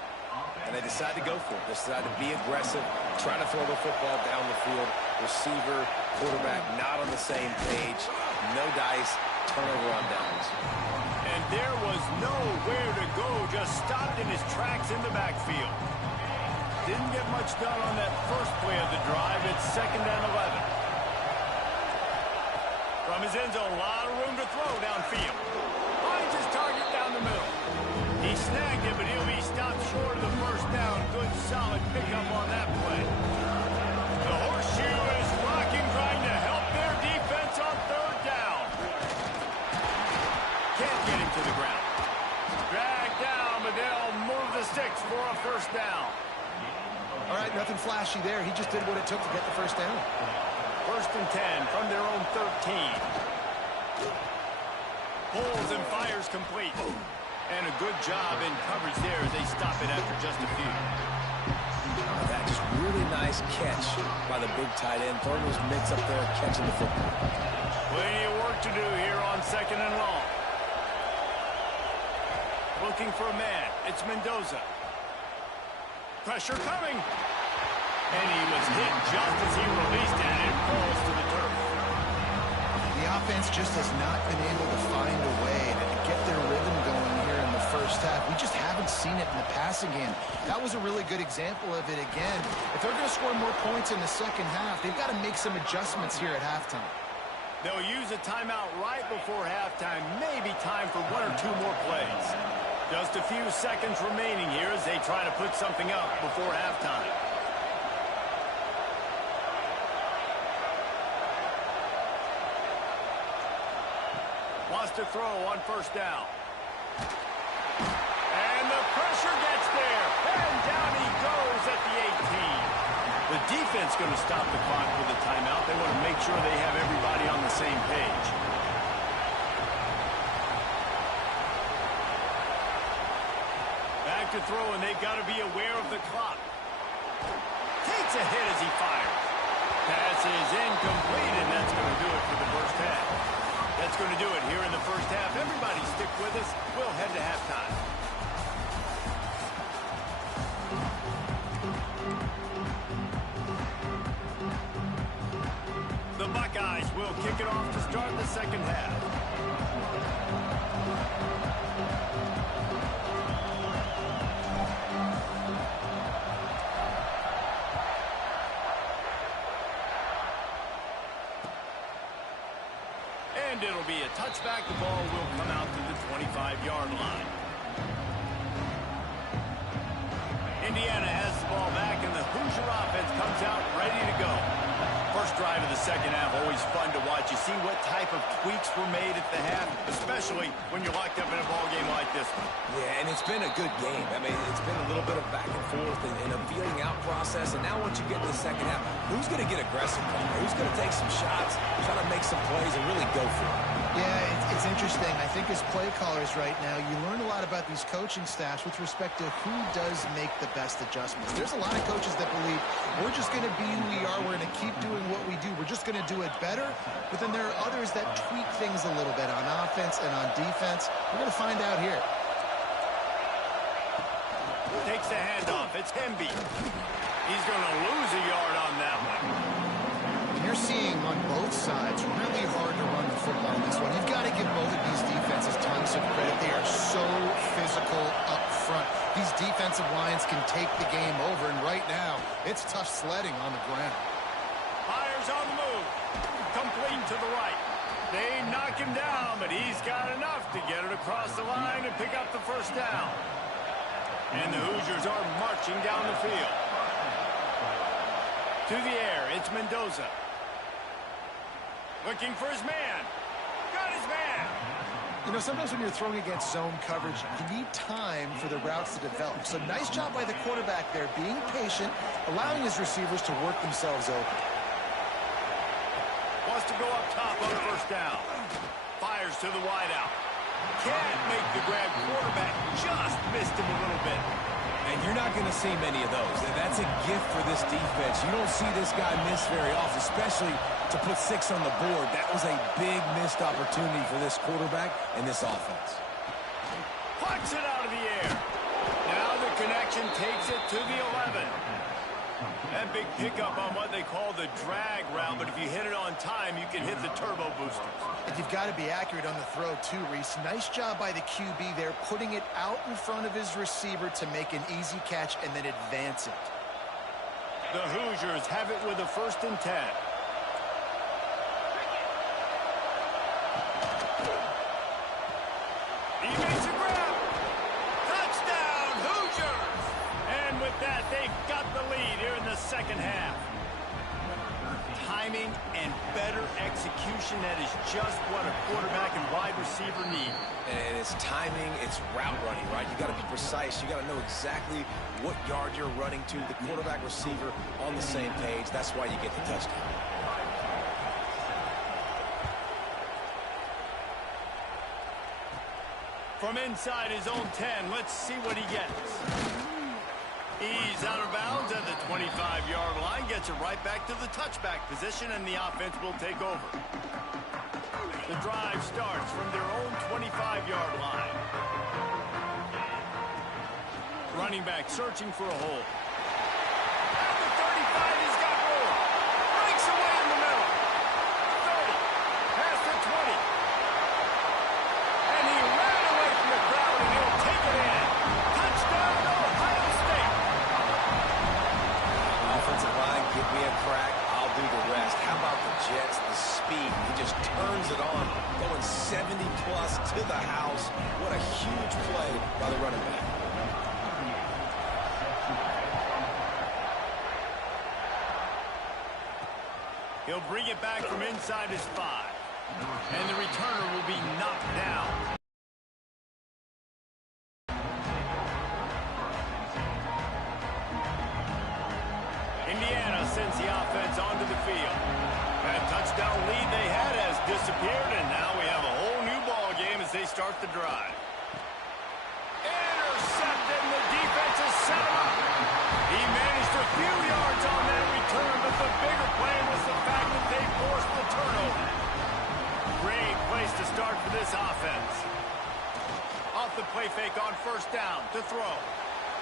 And they decide to go for it. They decide to be aggressive, try to throw the football down the field. Receiver, quarterback not on the same page. No dice, turnover on downs. And there was nowhere to go, just stopped in his tracks in the backfield. Didn't get much done on that first play of the drive. It's 2nd and 11. From his end zone, a lot of room to throw downfield. Finds his target down the middle. He snagged it, but he'll be stopped short of the 1st down. Good, solid pickup on that play. the sticks for a first down. All right, nothing flashy there. He just did what it took to get the first down. 1st and 10 from their own 13. Pulls and fires complete. And a good job in coverage there as they stop it after just a few. That just really nice catch by the big tight end. Throwing those mitts up there, catching the football. Plenty of work to do here on 2nd and long. Looking for a man. It's Mendoza. Pressure coming. And he was hit just as he released it, and it falls to the turf. The offense just has not been able to find a way to get their rhythm going here in the first half. We just haven't seen it in the passing game. That was a really good example of it again. If they're going to score more points in the second half, they've got to make some adjustments here at halftime. They'll use a timeout right before halftime. Maybe time for 1 or 2 more plays. Just a few seconds remaining here as they try to put something up before halftime. Wants to throw on 1st down. And the pressure gets there. And down he goes at the 18. The defense going to stop the clock with a timeout. They want to make sure they have everybody on the same page. Back to throw, and they've got to be aware of the clock. Takes a hit as he fires. Pass is incomplete, and that's going to do it for the first half. That's going to do it here in the first half. Everybody stick with us. We'll head to halftime. The Buckeyes will kick it off to start the second half. And it'll be a touchback. The ball will come out to the 25-yard line. Indiana has the ball back, and the Hoosier offense comes out ready to go. First drive of the second half, always fun to watch. You see what type of tweaks were made at the half, especially when you're locked up in a ball game like this one. Yeah, and it's been a good game. I mean, it's been a little bit of back and forth and a feeling out process. And now once you get in the second half, who's going to get aggressive? Who's going to take some shots, try to make some plays, and really go for it? Yeah, it's interesting. I think as play callers right now, you learn a lot about these coaching staffs with respect to who does make the best adjustments. There's a lot of coaches that believe we're just going to be who we are. We're going to keep doing what we do. We're just going to do it better. But then there are others that tweak things a little bit on offense and on defense. We're going to find out here. Takes the handoff. It's Hemby. He's going to lose a yard on that one. You're seeing on both sides really hard to run the football in this one. You've got to give both of these defenses tons of credit. They are so physical up front. These defensive lines can take the game over, and right now, it's tough sledding on the ground. Fires on the move. Complete to the right. They knock him down, but he's got enough to get it across the line and pick up the first down. And the Hoosiers are marching down the field. To the air, it's Mendoza. Looking for his man. Got his man. You know, sometimes when you're throwing against zone coverage, you need time for the routes to develop. So nice job by the quarterback there, being patient, allowing his receivers to work themselves open. Wants to go up top on first down. Fires to the wideout. Can't make the grab. Quarterback just missed him a little bit. And you're not going to see many of those. That's a gift for this defense. You don't see this guy miss very often, especially to put 6 on the board. That was a big missed opportunity for this quarterback and this offense. Plucks it out of the air. Now the connection takes it to the 11. That big pickup on what they call the drag route, but if you hit it on time, you can hit the turbo boosters. You've got to be accurate on the throw, too, Reese. Nice job by the QB there, putting it out in front of his receiver to make an easy catch and then advance it. The Hoosiers have it with a 1st and 10. He makes a grab. Touchdown, Hoosiers! And with that, they've got the lead here in the second half. timing and better execution. That is just what a quarterback and wide receiver need. And it's timing, it's route running, right? You got to be precise. You got to know exactly what yard you're running to. The quarterback, receiver on the same page. That's why you get the touchdown. From inside his own 10, let's see what he gets. He's out of bounds at the 25-yard line, gets it right back to the touchback position, and the offense will take over. The drive starts from their own 25-yard line. Running back searching for a hole. At the 35, he's got room. Breaks away in the middle. 30, past the 20. And he ran away from the crowd, and he'll take it in. Touchdown, Ohio State. Offensive line, give me a crack, I'll do the rest. How about the Jets, the speed? He just turns it on, going 70-plus to the house. What a huge play by the running back. He'll bring it back from inside his 5. And the returner will be knocked down. Indiana sends the offense onto the field. That touchdown lead they had has disappeared, and now we have a whole new ball game as they start the drive. Intercepted, and the defense is set him up. He managed a few yards on that return, but the bigger play was the fact that they forced the turnover. Great place to start for this offense. Off the play fake on first down to throw.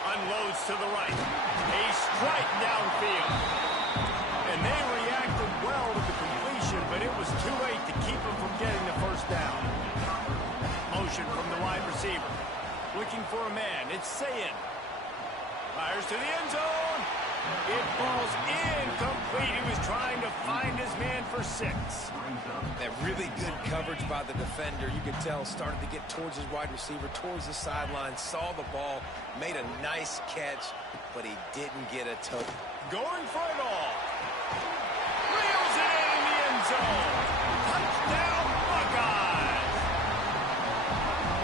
Unloads to the right. A strike downfield. And they reacted well to the completion, but it was too late to keep them from getting the first down. Motion from the wide receiver. Looking for a man. It's Sayin. Fires to the end zone. It falls incomplete. He was trying to find his man for 6. That really good coverage by the defender. You could tell started to get towards his wide receiver, towards the sideline, saw the ball, made a nice catch, but he didn't get a toe. Going for it all. Reels it in the end zone. Touchdown, Buckeyes.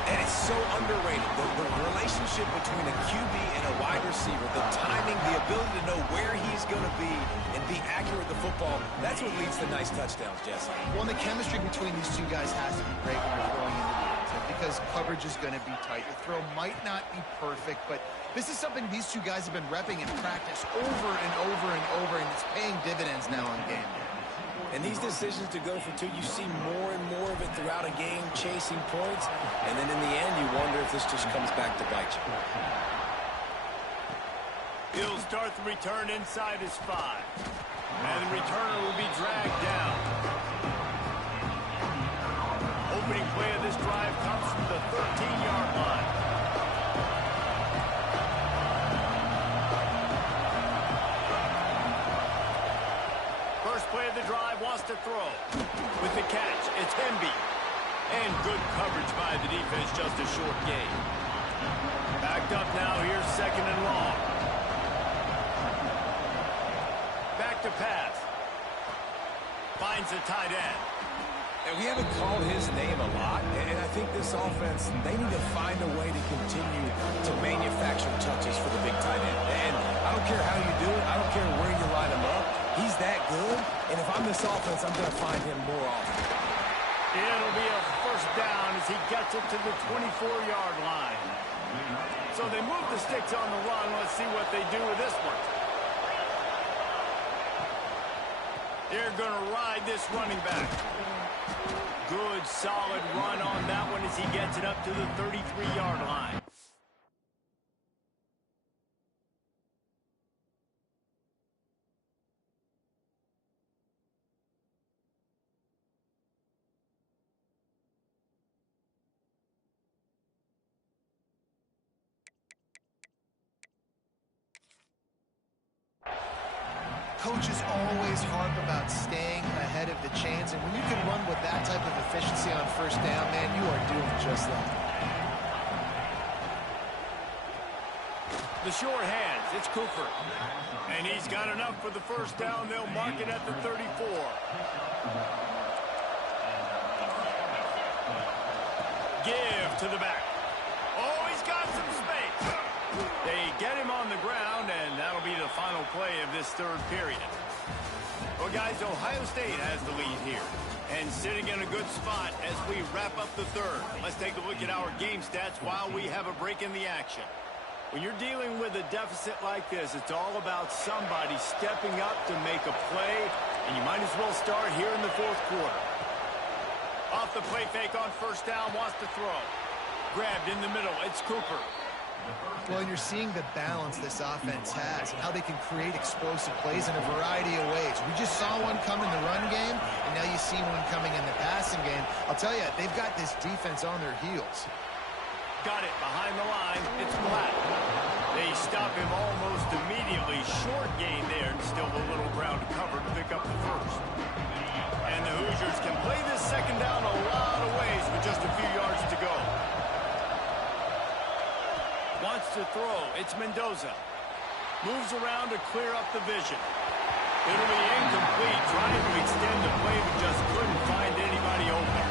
And it's so underrated. The relationship between a QB and a wide receiver, the timing, the ability to know where he's going to be and be accurate with the football, that's what leads to nice touchdowns, Jesse. Well, and the chemistry between these two guys has to be great when you're throwing into the end zone because coverage is going to be tight. The throw might not be perfect, but this is something these two guys have been repping in practice over and over and over, and it's paying dividends now on game day. And these decisions to go for 2, you see more and more of it throughout a game, chasing points. And then in the end, you wonder if this just comes back to bite you. He'll start the return inside his 5. And the returner will be dragged down. Opening play of this drive comes from the 13-yard line. First play of the drive wants to throw. With the catch, it's Hemby. And good coverage by the defense, just a short gain. Backed up now, here's 2nd and long. Back to pass. Finds the tight end. And we haven't called his name a lot, and I think this offense, they need to find a way to continue to manufacture touches for the big tight end. And I don't care how you do it. I don't care where you line him up. He's that good, and if I'm this offense, I'm going to find him more often. It'll be a first down as he gets it to the 24-yard line. So they move the sticks on the run. Let's see what they do with this one. They're going to ride this running back. Good, solid run on that one as he gets it up to the 33-yard line. Coaches always harp about staying ahead of the chains, and when you can run with that type of efficiency on first down, man, you are doing just that. The short hands, it's Cooper. And he's got enough for the first down. They'll mark it at the 34. Give to the back. Oh, he's got some space. They get him on the ground, and that'll be the final play of this third period. Well, guys, Ohio State has the lead here, and sitting in a good spot as we wrap up the third. Let's take a look at our game stats while we have a break in the action. When you're dealing with a deficit like this, it's all about somebody stepping up to make a play, and you might as well start here in the fourth quarter. Off the play fake on first down, wants to throw. Grabbed in the middle, it's Cooper. Well, and you're seeing the balance this offense has and how they can create explosive plays in a variety of ways. We just saw one come in the run game, and now you see one coming in the passing game. I'll tell you, they've got this defense on their heels. Got it behind the line. It's Black. They stop him almost immediately. Short gain there, and still a little ground to cover to pick up the first. And the Hoosiers can play this second down a lot of ways with just a few yards to go. Wants to throw. It's Mendoza. Moves around to clear up the vision. It'll be incomplete, trying to extend the play, but just couldn't find anybody open.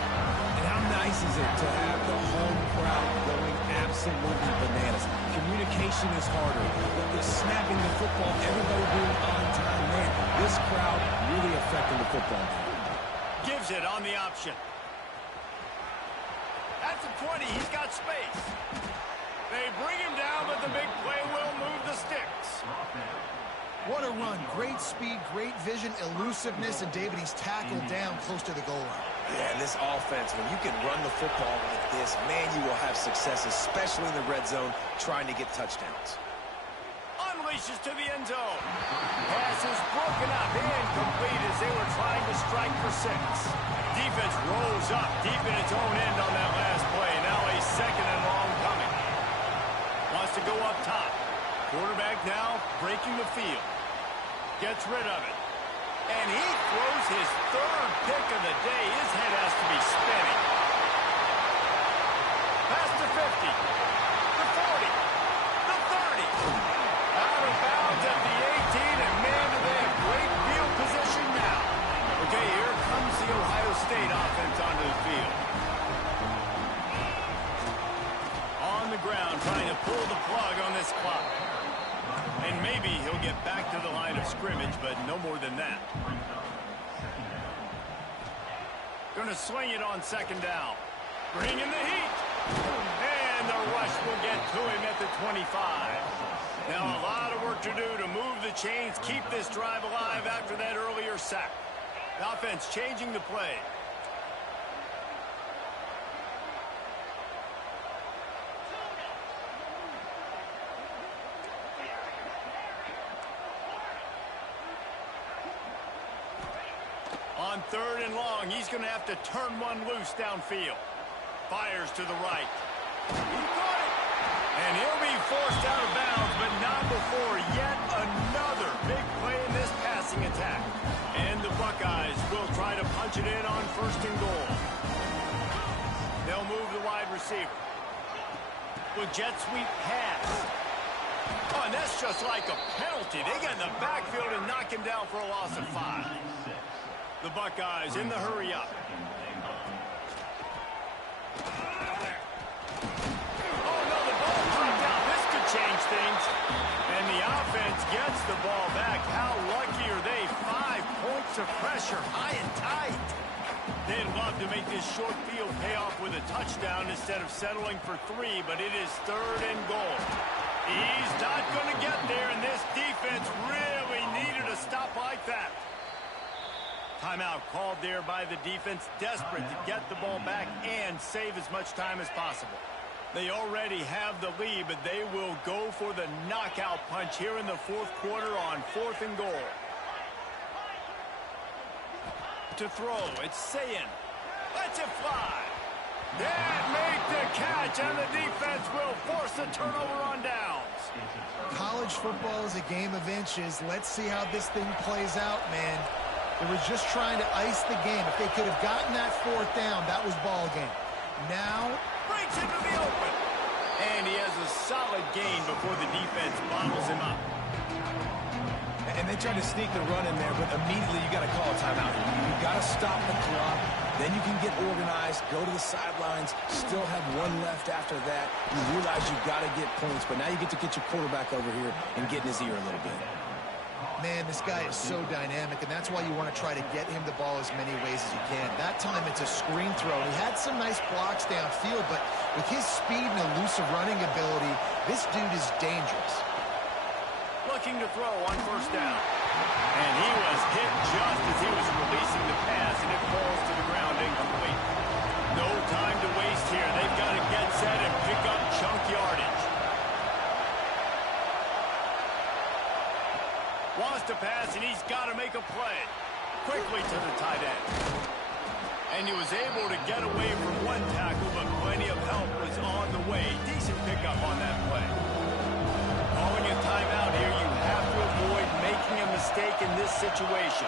And how nice is it to have the home crowd going absolutely bananas? Communication is harder. The snapping the football, everybody being on time there. This crowd really affecting the football game. Gives it on the option. That's a 20. He's got space. They bring him down, but the big play will move the sticks. What a run. Great speed, great vision, elusiveness, and David, he's tackled down close to the goal line. Yeah, and this offense, when you can run the football like this, man, you will have success, especially in the red zone, trying to get touchdowns. Unleashes to the end zone. Pass is broken up, incomplete as they were trying to strike for 6. Defense rose up deep in its own end on that last play. Now a second and long coming. Wants to go up top. Quarterback now breaking the field. Gets rid of it. And he throws his third pick of the day. His head has to be spinning. Pass to 50. The 40. The 30. Out of bounds at the 18. And man, do they have great field position now. Okay, here comes the Ohio State offense onto the field. On the ground, trying to pull the plug on this clock. And maybe he'll get back to the line of scrimmage, but no more than that. Going to swing it on second down. Bring in the heat. And the rush will get to him at the 25. Now a lot of work to do to move the chains, keep this drive alive after that earlier sack. The offense changing the play. On third and long, he's going to have to turn one loose downfield. Fires to the right. He caught it. And he'll be forced out of bounds, but not before yet another big play in this passing attack. And the Buckeyes will try to punch it in on first and goal. They'll move the wide receiver. With jet sweep pass. Oh, and that's just like a penalty. They get in the backfield and knock him down for a loss of 5. The Buckeyes in the hurry up. Oh, no, the ball popped out. This could change things. And the offense gets the ball back. How lucky are they? 5 points of pressure, high and tight. They'd love to make this short field pay off with a touchdown instead of settling for 3, but it is third and goal. He's not going to get there, and this defense really needed a stop like that. Timeout called there by the defense, desperate to get the ball back and save as much time as possible. They already have the lead, but they will go for the knockout punch here in the fourth quarter on 4th and goal. To throw, it's Sayin. Lets it fly. That made the catch, and the defense will force a turnover on downs. College football is a game of inches. Let's see how this thing plays out, man. They were just trying to ice the game. If they could have gotten that 4th down, that was ball game. Now, breaks into the open. And he has a solid gain before the defense bottles him up. And they tried to sneak the run in there, but immediately you got to call a timeout. You got to stop the clock. Then you can get organized, go to the sidelines, still have one left after that. You realize you got to get points, but now you get to get your quarterback over here and get in his ear a little bit. Man, this guy is so dynamic, and that's why you want to try to get him the ball as many ways as you can. That time, it's a screen throw. He had some nice blocks downfield, but with his speed and elusive running ability, this dude is dangerous. Looking to throw on first down. And he was hit just as he was releasing the pass, and it falls to the ground incomplete. No time to waste here. They've got to get set and pick up chunk yardage. Wants to pass, and he's got to make a play. Quickly to the tight end. And he was able to get away from one tackle, but plenty of help was on the way. Decent pickup on that play. Calling a timeout here, you have to avoid making a mistake in this situation.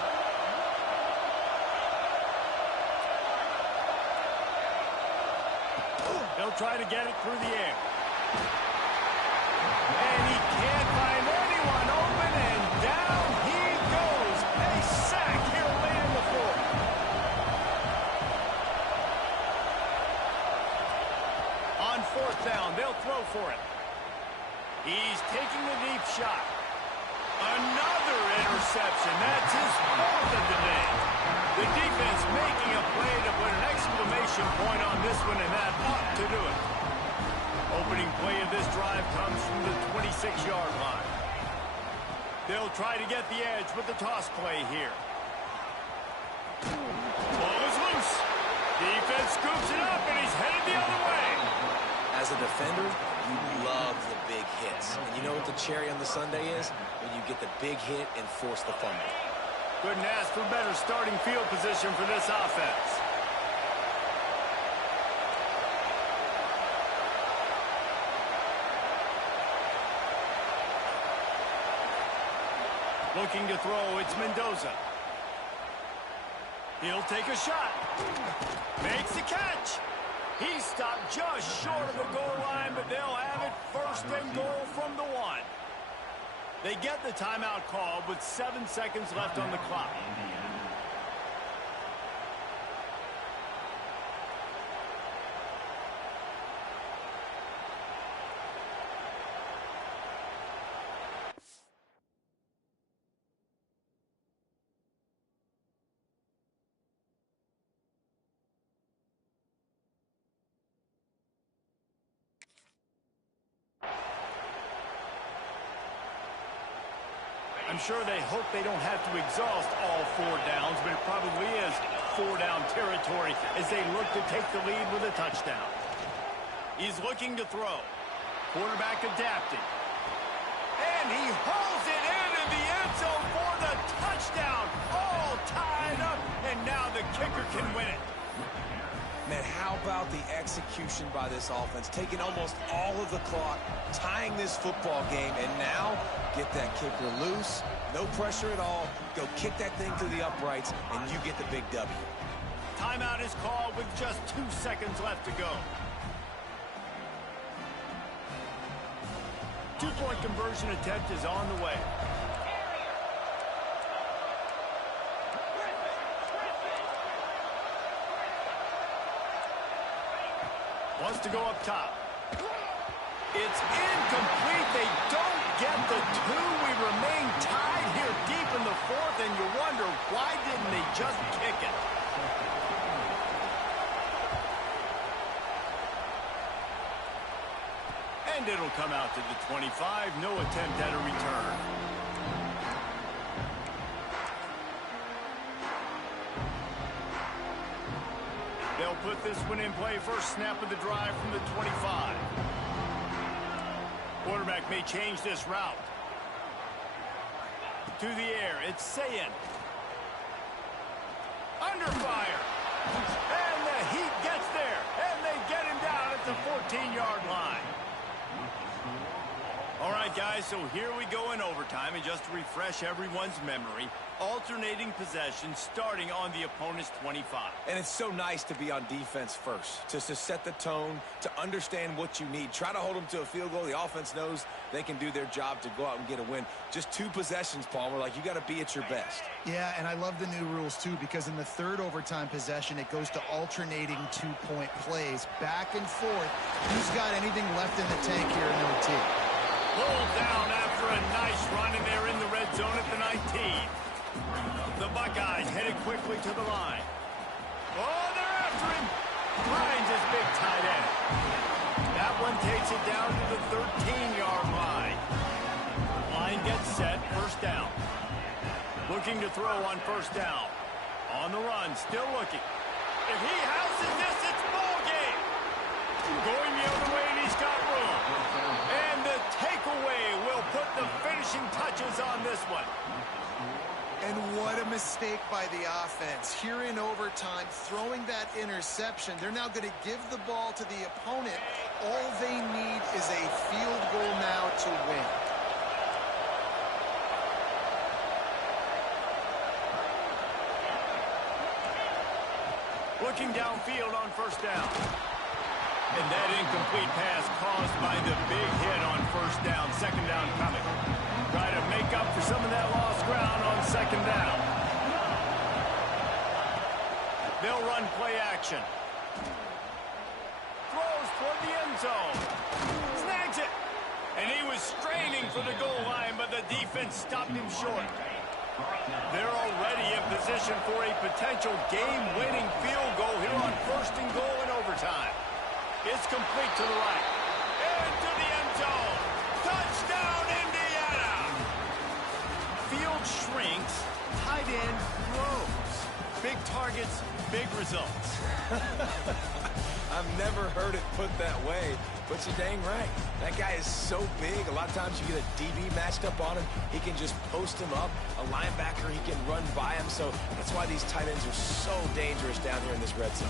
He'll try to get it through the air. And he can't find anyone open, and down he goes. A sack. He'll land the floor. On fourth down, they'll throw for it. He's taking the deep shot. Another interception. That's his fourth of the day. The defense making a play to put an exclamation point on this one, and that ought to do it. Opening play of this drive comes from the 26-yard line. They'll try to get the edge with the toss play here. Ball is loose. Defense scoops it up, and he's headed the other way. As a defender, you love the big hits. And you know what the cherry on the sundae is? When you get the big hit and force the fumble. Couldn't ask for better starting field position for this offense. Looking to throw, it's Mendoza. He'll take a shot. Makes the catch. He stopped just short of the goal line, but they'll have it first and goal from the one. They get the timeout called with 7 seconds left on the clock. I'm sure they hope they don't have to exhaust all 4 downs, but it probably is 4-down territory as they look to take the lead with a touchdown. He's looking to throw. Quarterback adapting. And he hauls it in the end zone for the touchdown. All tied up, and now the kicker can win it. Man, how about the execution by this offense? Taking almost all of the clock, tying this football game, and now get that kicker loose. No pressure at all. Go kick that thing through the uprights, and you get the big W. Timeout is called with just 2 seconds left to go. 2-point conversion attempt is on the way. Wants to go up top. It's incomplete. They don't get the 2. We remain tied here deep in the 4th, and you wonder, why didn't they just kick it? And it'll come out to the 25. No attempt at a return. They'll put this one in play. First snap of the drive from the 25. Quarterback may change this route. To the air, it's Sayin. Under fire. And the Heat gets there. And they get him down at the 14-yard line. All right, right, guys, so here we go in overtime, and just to refresh everyone's memory, alternating possession starting on the opponent's 25. And it's so nice to be on defense first, just to set the tone, to understand what you need. Try to hold them to a field goal. The offense knows they can do their job to go out and get a win. Just 2 possessions, Palmer. Like, you got to be at your best. Yeah, and I love the new rules, too, because in the third overtime possession, it goes to alternating 2-point plays, back and forth. Who's got anything left in the tank here in OT? Pulled down after a nice run, and they're in the red zone at the 19. The Buckeyes headed quickly to the line. Oh, they're after him. Finds his big tight end. That one takes it down to the 13-yard line. Line gets set, first down. Looking to throw on first down. On the run, still looking. If he houses this, it's ball game. Going the other way, and he's got room. And the takeaway will put the finishing touches on this one. And what a mistake by the offense. Here in overtime, throwing that interception, they're now going to give the ball to the opponent. All they need is a field goal now to win. Looking downfield on first down. And that incomplete pass caused by the big hit on first down. Second down coming. Try to make up for some of that lost ground on second down. They'll run play action. Throws toward the end zone. Snags it. And he was straining for the goal line, but the defense stopped him short. They're already in position for a potential game-winning field goal here on first and goal in overtime. It's complete to the right. Into the end zone. Touchdown, Indiana! Field shrinks. Tight end grows. Big targets, big results. I've never heard it put that way, but you're dang right. That guy is so big. A lot of times you get a DB matched up on him. He can just post him up. A linebacker, he can run by him. So that's why these tight ends are so dangerous down here in this red zone.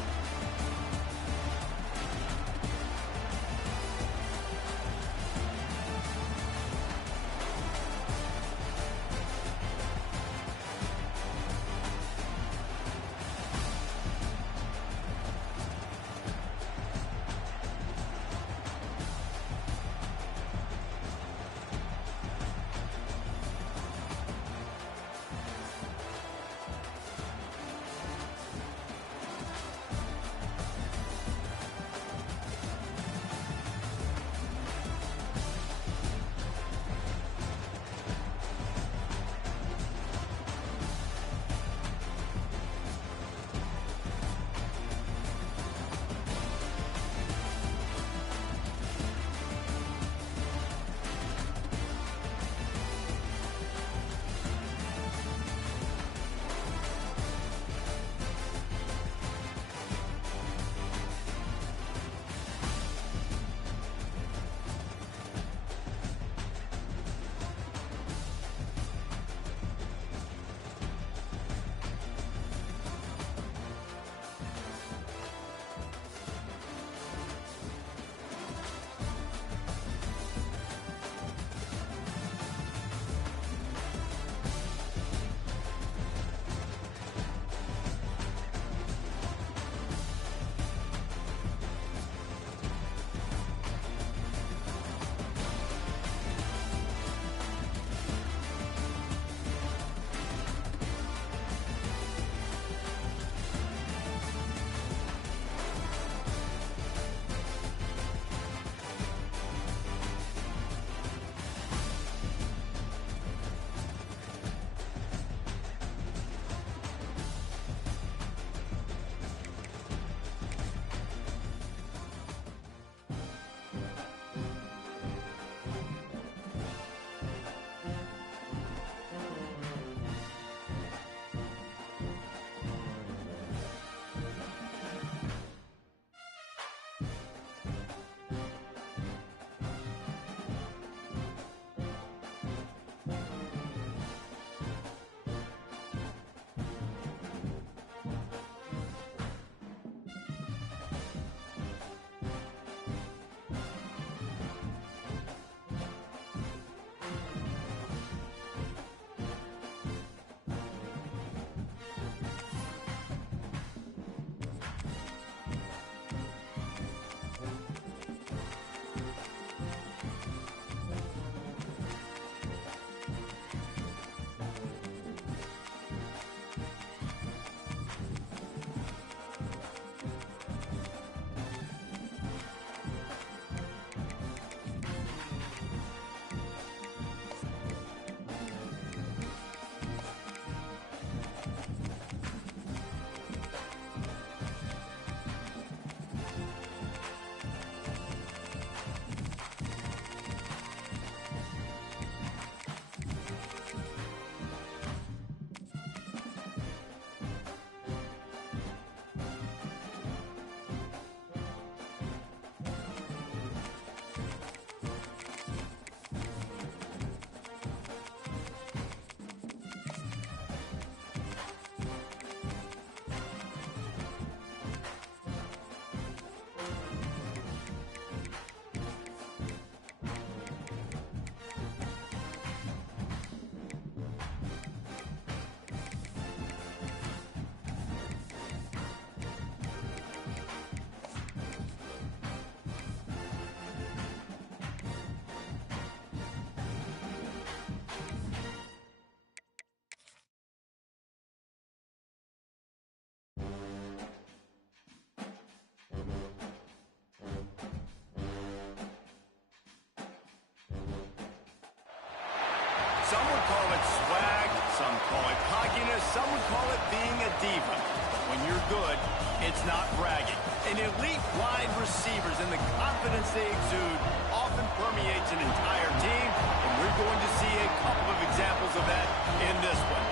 Some would call it swag, some call it cockiness, some would call it being a diva. But when you're good, it's not bragging. An elite wide receivers and the confidence they exude often permeates an entire team, and we're going to see a couple of examples of that in this one.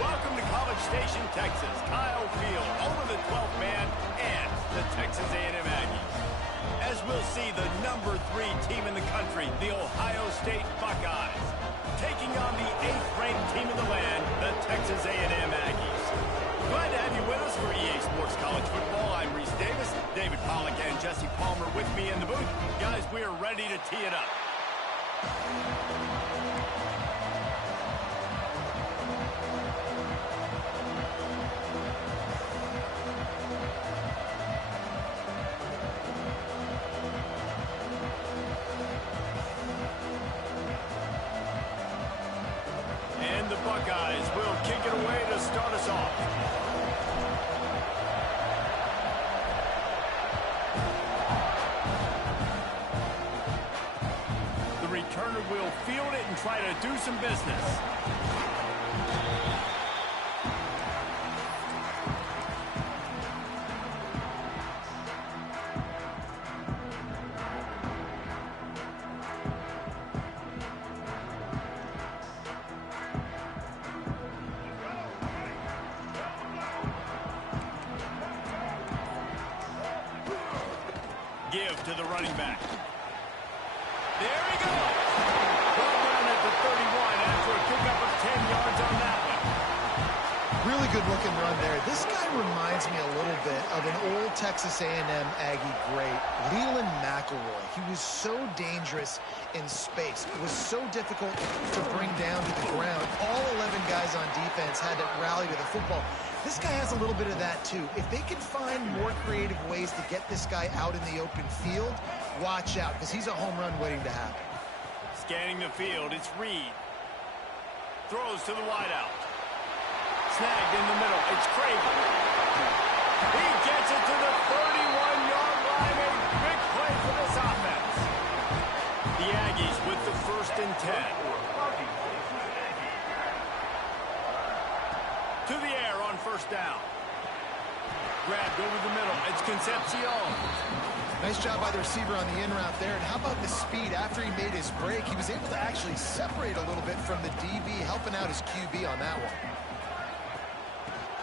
Welcome to College Station, Texas. Kyle Field, over the 12th man, and the Texas A&M Aggies. As we'll see, the number 3 team in the country, the Ohio State Buckeyes, taking on the 8th-ranked team in the land, the Texas A&M Aggies. Glad to have you with us for EA Sports College Football. I'm Reese Davis, David Pollack, and Jesse Palmer with me in the booth. Guys, we are ready to tee it up. The Buckeyes will kick it away to start us off. The returner will field it and try to do some business. Give to the running back. There he goes. Ball down at the 31 after a pickup of 10 yards on that one. Really good looking run there. This guy reminds me a little bit of an old Texas A&M Aggie great, Leland McElroy. He was so dangerous in space. It was so difficult to bring down to the ground. All 11 guys on defense had to rally to the football. This guy has a little bit of that, too. If they can find more creative ways to get this guy out in the open field, watch out, because he's a home run waiting to happen. Scanning the field, it's Reed. Throws to the wideout. Snagged in the middle, it's Craven. He gets it to the 31-yard line. A big play for this offense. The Aggies with the 1st and 10. To the air on 1st down. Grabbed over the middle. It's Concepcion. Nice job by the receiver on the in route there. And how about the speed? After he made his break, he was able to actually separate a little bit from the DB, helping out his QB on that one.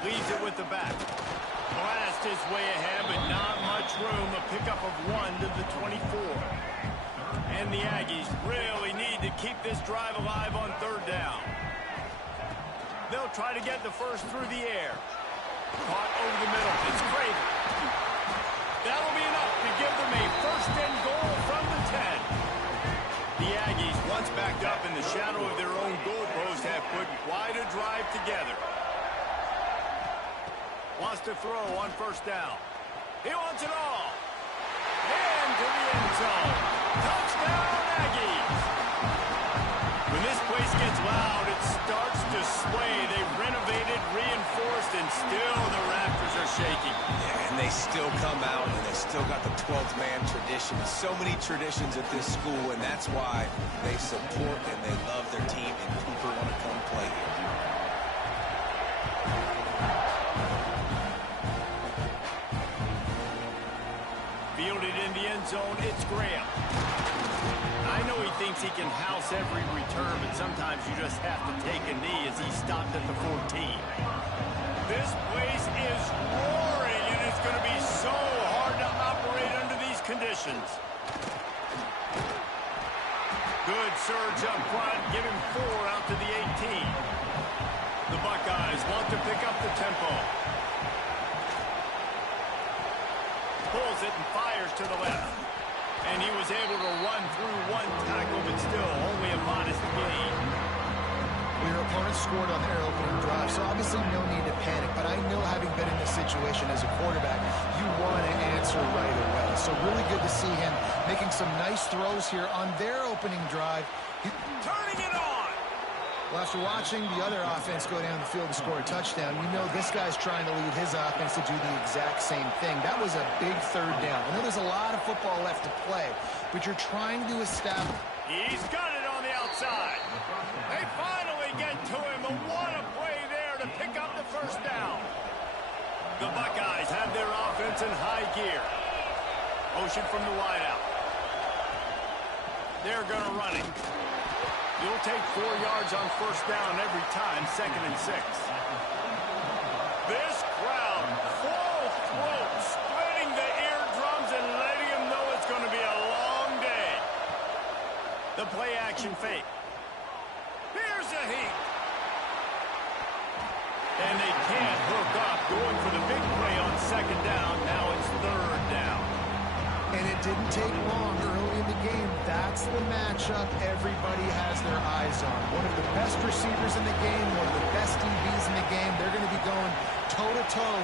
Leaves it with the back. Blast his way ahead, but not much room. A pickup of 1 to the 24. And the Aggies really need to keep this drive alive on 3rd down. They'll try to get the first through the air. Caught over the middle. It's Craven. That'll be enough to give them a 1st and goal from the 10. The Aggies, once backed up in the shadow of their own goalpost, have put quite a drive together. Wants to throw on 1st down. He wants it all. And to the end zone. Touchdown, Aggies. When this place gets loud, it starts to sway. They've renovated, reinforced, and still the Raptors are shaking. Yeah, and they still come out, and they still got the 12th man tradition. So many traditions at this school, and that's why they support and they love their team, and people want to come play here. Fielded in the end zone, it's Graham. I know he thinks he can house every return, but sometimes you just have to take a knee as he stopped at the 14. This place is roaring, and it's going to be so hard to operate under these conditions. Good surge up front, give him 4 out to the 18. The Buckeyes want to pick up the tempo. Pulls it and fires to the left. And he was able to run through 1 tackle, but still only a modest gain. Well, your opponent scored on their opening drive, so obviously no need to panic. But I know, having been in this situation as a quarterback, you want to answer right away. So really good to see him making some nice throws here on their opening drive. Turning it on! Well, after watching the other offense go down the field and score a touchdown, you know this guy's trying to lead his offense to do the exact same thing. That was a big 3rd down. I know there's a lot of football left to play, but you're trying to establish. He's got it on the outside. They finally get to him. And what a play there to pick up the first down. The Buckeyes have their offense in high gear. Motion from the wideout. They're going to run it. You'll take 4 yards on first down every time, 2nd and 6. This crowd, full throat, splitting the eardrums and letting them know it's going to be a long day. The play action fake. Here's a heat. And they can't hook up, going for the big play on 2nd down. Now it's 3rd down. And it didn't take long early in the game. That's the matchup everybody has their eyes on. One of the best receivers in the game, one of the best DBs in the game. They're going to be going toe-to-toe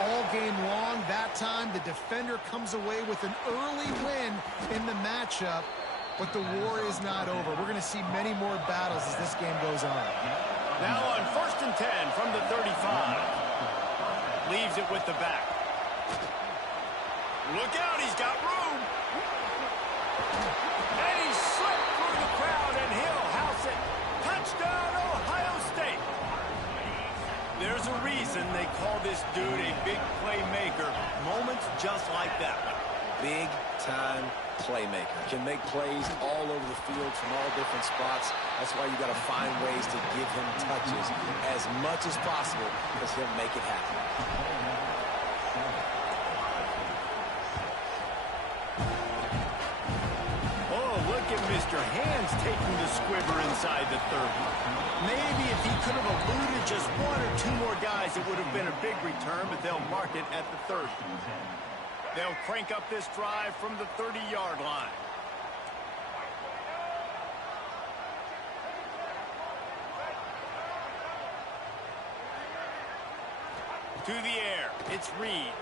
all game long. That time, the defender comes away with an early win in the matchup, but the war is not over. We're going to see many more battles as this game goes on. Now on 1st and 10 from the 35. Leaves it with the back. Look out, he's got room. And he slipped through the crowd, and he'll house it. Touchdown, Ohio State. There's a reason they call this dude a big playmaker. Moments just like that one. Big-time playmaker. Can make plays all over the field from all different spots. That's why you got to find ways to give him touches as much as possible, because he'll make it happen. Mr. Hands taking the squibber inside the 30. Maybe if he could have eluded just 1 or 2 more guys, it would have been a big return, but they'll mark it at the 30. They'll crank up this drive from the 30-yard line. To the air, it's Reed.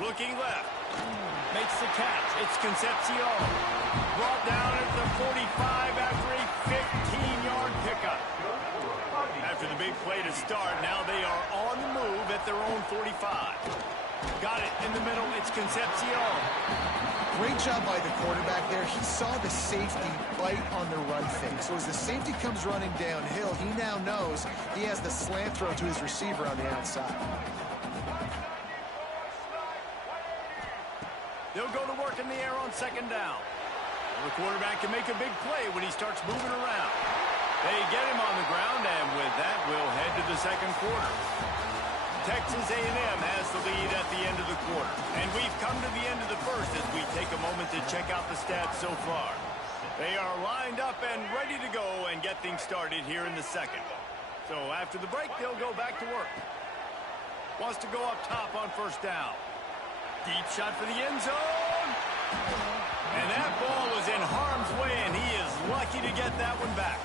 Looking left. Makes the catch. It's Concepcion. Brought down at the 45 after a 15-yard pickup. After the big play to start, now they are on the move at their own 45. Got it in the middle. It's Concepcion. Great job by the quarterback there. He saw the safety bite on the run fake. So as the safety comes running downhill, he now knows he has the slant throw to his receiver on the outside. They'll go to work in the air on 2nd down. The quarterback can make a big play when he starts moving around. They get him on the ground, and with that, we'll head to the 2nd quarter. Texas A&M has the lead at the end of the quarter. And we've come to the end of the first as we take a moment to check out the stats so far. They are lined up and ready to go and get things started here in the 2nd. So after the break, they'll go back to work. Wants to go up top on 1st down. Deep shot for the end zone. And that ball was in harm's way, and he is lucky to get that one back.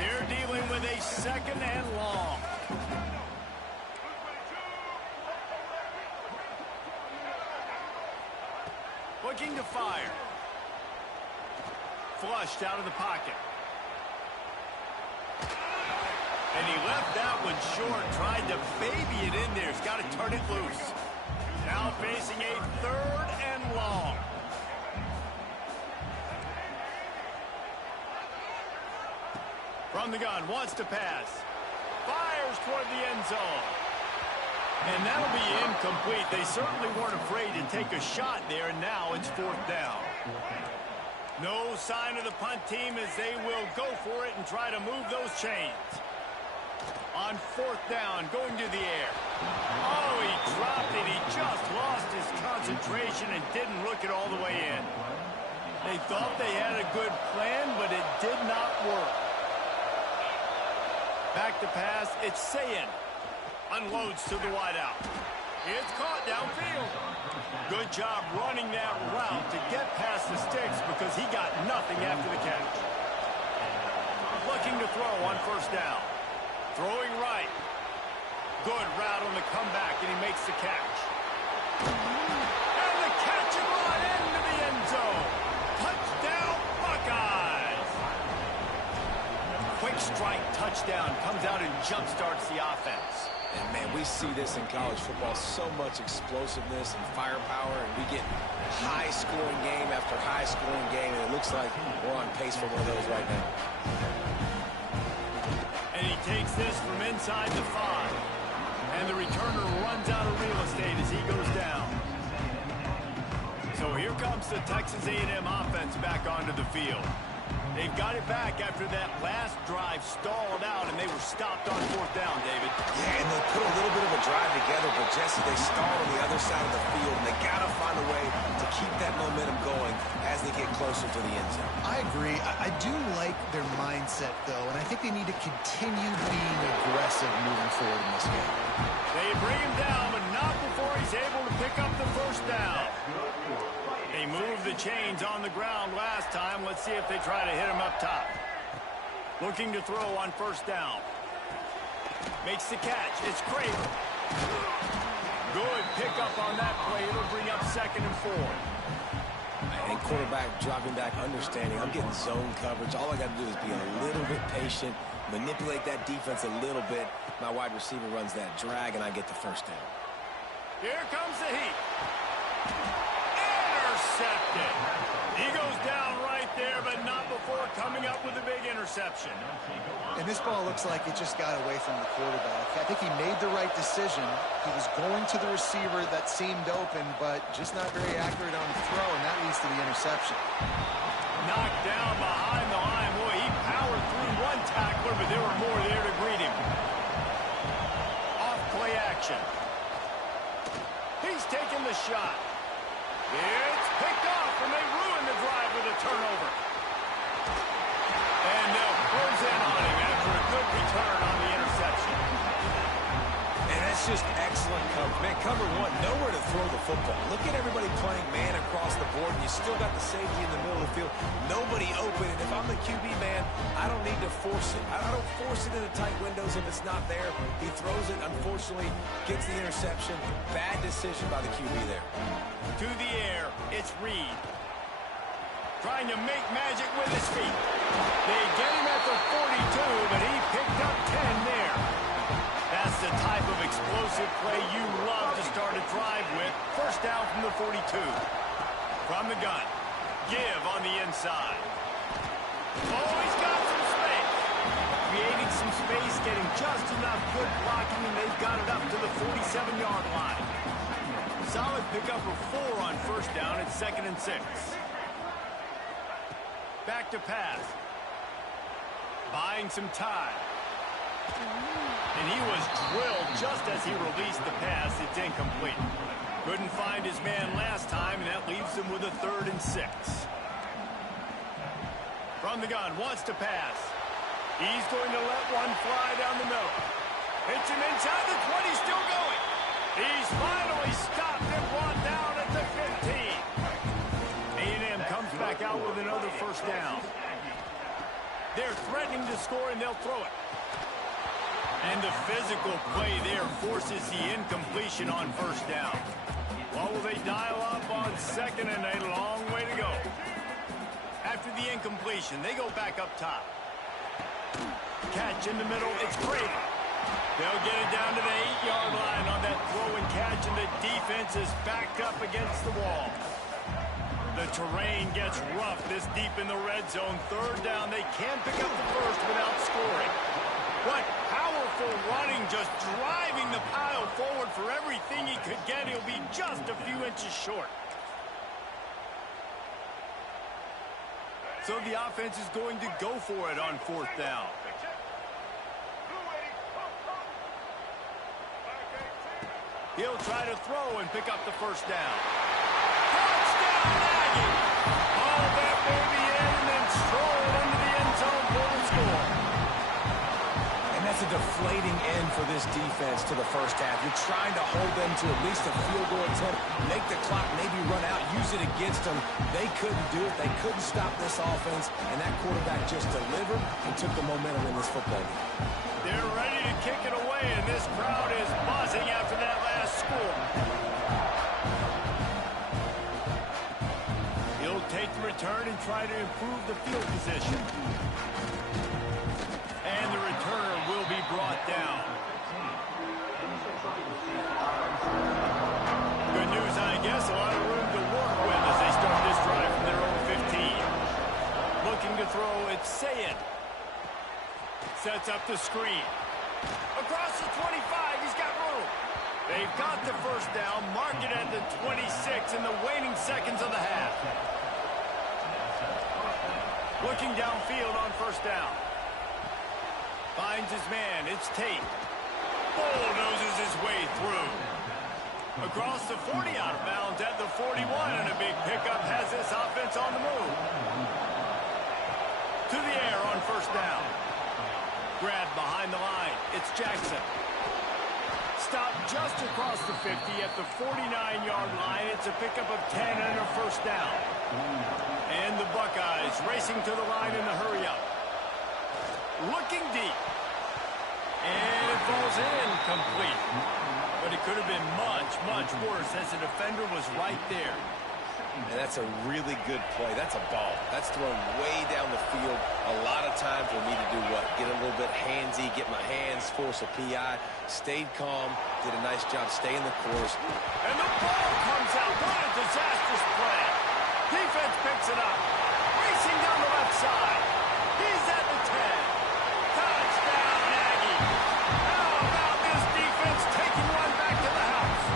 They're dealing with a 2nd and long. Looking to fire. Flushed out of the pocket. And he left that one short, tried to baby it in there. He's got to turn it loose. Now facing a 3rd and long. From the gun, wants to pass. Fires toward the end zone. And that'll be incomplete. They certainly weren't afraid to take a shot there, and now it's 4th down. No sign of the punt team as they will go for it and try to move those chains. On 4th down, going to the air. Oh, he dropped it. He just lost his concentration and didn't look it all the way in. They thought they had a good plan, but it did not work. Back to pass. It's Sayin. Unloads to the wideout. It's caught downfield. Good job running that route to get past the sticks because he got nothing after the catch. Looking to throw on 1st down. Throwing right. Good route on the comeback, and he makes the catch. And the catch and run into the end zone. Touchdown, Buckeyes. Quick strike touchdown comes out and jump starts the offense. And, man, we see this in college football, so much explosiveness and firepower, and we get high-scoring game after high-scoring game, and it looks like we're on pace for one of those right now. And he takes this from inside the 5. And the returner runs out of real estate as he goes down. So here comes the Texas A&M offense back onto the field. They've got it back after that last drive stalled out, and they were stopped on 4th down, David. Yeah, and they put a little bit of a drive together, but Jesse, they stalled on the other side of the field, and they got to find a way to keep that momentum going as they get closer to the end zone. I agree. I do like their mindset, though, and I think they need to continue being aggressive moving forward in this game. They bring him down, but not before he's able to pick up the 1st down. They moved the chains on the ground last time. Let's see if they try to hit him up top. Looking to throw on 1st down. Makes the catch. It's Craver. Good pickup on that play. It'll bring up 2nd and 4. And quarterback dropping back, understanding I'm getting zone coverage. All I got to do is be a little bit patient, manipulate that defense a little bit. My wide receiver runs that drag, and I get the 1st down. Here comes the heat. Intercepted. He goes down right there, but not before coming up with a big interception. And this ball looks like it just got away from the quarterback. I think he made the right decision. He was going to the receiver that seemed open, but just not very accurate on the throw, and that leads to the interception. Knocked down behind the line. Boy, he powered through one tackler, but there were more there to greet him. Off play action. He's taking the shot. It's picked off, and they ruin the drive with a turnover. And they'll close in on him after a good return on the interception. And that's just excellent coverage. Man, cover 1, nowhere to throw the football. Look at everybody playing man across the board, and you still got the safety in the middle of the field. Nobody open, and if I'm the QB man, I don't need to force it. I don't force it into tight windows if it's not there. He throws it, unfortunately, gets the interception. Bad decision by the QB there. To the air, it's Reed. Trying to make magic with his feet. They get him at the 42, but he picked up 10 there. That's the type of explosive play you love to start a drive with. 1st down from the 42. From the gun. Give on the inside. Oh, he's got some space. Creating some space, getting just enough good blocking, and they've got it up to the 47-yard line. Solid pickup of 4 on 1st down. It's 2nd and 6. Back to pass. Buying some time. And he was drilled just as he released the pass. It's incomplete. Couldn't find his man last time, and that leaves him with a 3rd and 6. From the gun, wants to pass. He's going to let one fly down the middle. Hits him inside the 20, still going. He's finally stopped and brought down at the 15. A&M comes back out with another 1st down. They're threatening to score, and they'll throw it. And the physical play there forces the incompletion on 1st down. What will they dial up on 2nd and a long way to go? After the incompletion, they go back up top. Catch in the middle, it's Craver. They'll get it down to the 8-yard line on that throw and catch, and the defense is backed up against the wall. The terrain gets rough this deep in the red zone. 3rd down, they can't pick up the 1st without scoring. What powerful running, just driving the pile forward for everything he could get. He'll be just a few inches short. So the offense is going to go for it on 4th down. He'll try to throw and pick up the 1st down. Touchdown, Aggie! All that baby in and then stroll it into the end zone for the score. And that's a deflating end for this defense to the 1st half. You're trying to hold them to at least a field goal attempt, make the clock maybe run out, use it against them. They couldn't do it. They couldn't stop this offense, and that quarterback just delivered and took the momentum in this football game. They're ready to kick it away, and this crowd is buzzing after that last score. He'll take the return and try to improve the field position. And the returner will be brought down. Good news, I guess. A lot of room to work with as they start this drive from their own 15. Looking to throw, it's Sayin. Sets up the screen. Across the 25, he's got room. They've got the first down, mark it at the 26 in the waning seconds of the half. Looking downfield on first down. Finds his man, it's Tate. Bulldozes his way through. Across the 40, out of bounds at the 41, and a big pickup has this offense on the move. To the air on first down. Grab behind the line, it's Jackson. Stopped just across the 50 at the 49-yard line. It's a pickup of 10 and a first down. And the Buckeyes racing to the line in the hurry-up. Looking deep. And it falls in, complete. But it could have been much, much worse as the defender was right there. And that's a really good play. That's a ball. That's thrown way down the field. A lot of times we'll need to do what? Get a little bit handsy, get my hands, force a PI. Stayed calm, did a nice job staying the course. And the ball comes out. What a disastrous play. Defense picks it up. Racing down the left side. He's at the 10. Touchdown, Aggie. How about this defense taking one back to the house?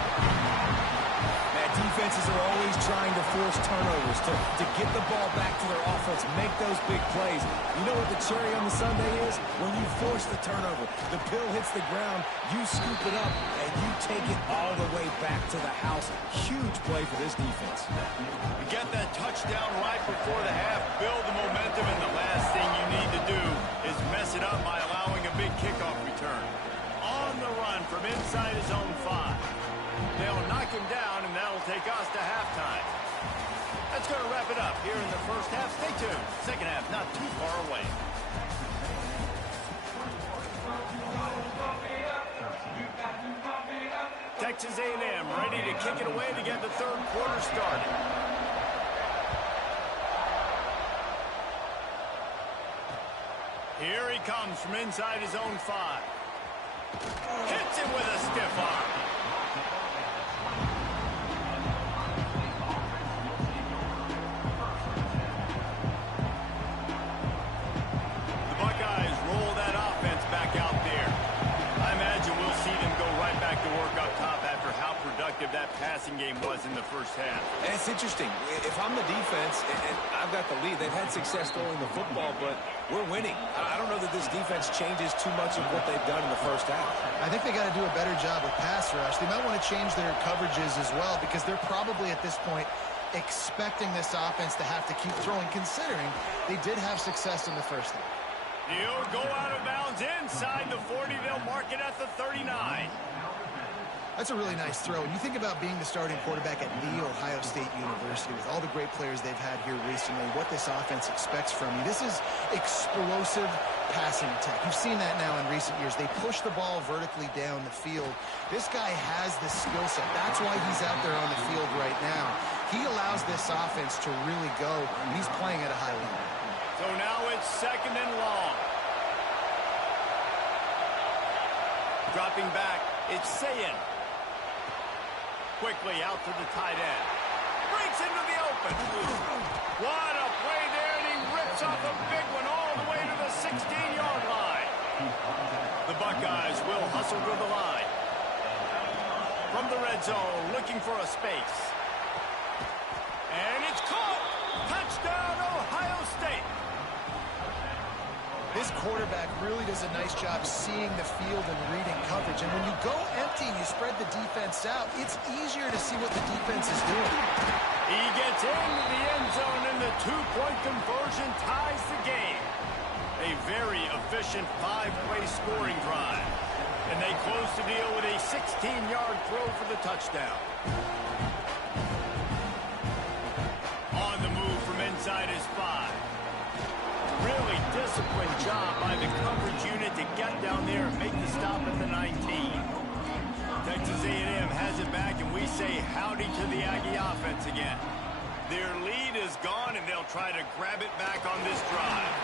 Defenses are always trying to force turnovers to get the ball back to their offense, make those big plays. You know what the cherry on the sundae is? When you force the turnover, the pill hits the ground, you scoop it up, and you take it all the way back to the house. Huge play for this defense. You get that touchdown right before the half, build the momentum, and the last thing you need to do is mess it up by allowing a big kickoff return. On the run from inside his own 5. They'll knock him down, and that'll take us to halftime. That's going to wrap it up here in the first half. Stay tuned. Second half not too far away. Texas A&M ready to kick it away to get the third quarter started. Here he comes from inside his own 5. Hits him with a stiff arm. That passing game was in the first half. And it's interesting. If I'm the defense and I've got the lead, they've had success throwing the football, but we're winning. I don't know that this defense changes too much of what they've done in the first half. I think they got to do a better job with pass rush. They might want to change their coverages as well because they're probably at this point expecting this offense to have to keep throwing, considering they did have success in the first half. He'll go out of bounds inside the 40. They'll mark it at the 39. That's a really nice throw. And you think about being the starting quarterback at The Ohio State University with all the great players they've had here recently, what this offense expects from you. This is explosive passing attack. You've seen that now in recent years. They push the ball vertically down the field. This guy has the skill set. That's why he's out there on the field right now. He allows this offense to really go, and he's playing at a high level. So now it's second and long. Dropping back, it's Sayin. Quickly out to the tight end. Breaks into the open. What a play there, and he rips off a big one all the way to the 16-yard line. The Buckeyes will hustle to the line. From the red zone, looking for a space. And it's caught. Touchdown, Ohio State. This quarterback really does a nice job seeing the field and reading coverage. And when you go empty and you spread the defense out, it's easier to see what the defense is doing. He gets into the end zone, and the two-point conversion ties the game. A very efficient 5-play scoring drive. And they close the deal with a 16-yard throw for the touchdown. On the move from inside his 5. Really disciplined job by the coverage unit to get down there and make the stop at the 19. Texas A&M has it back, and we say howdy to the Aggie offense again. Their lead is gone, and they'll try to grab it back on this drive.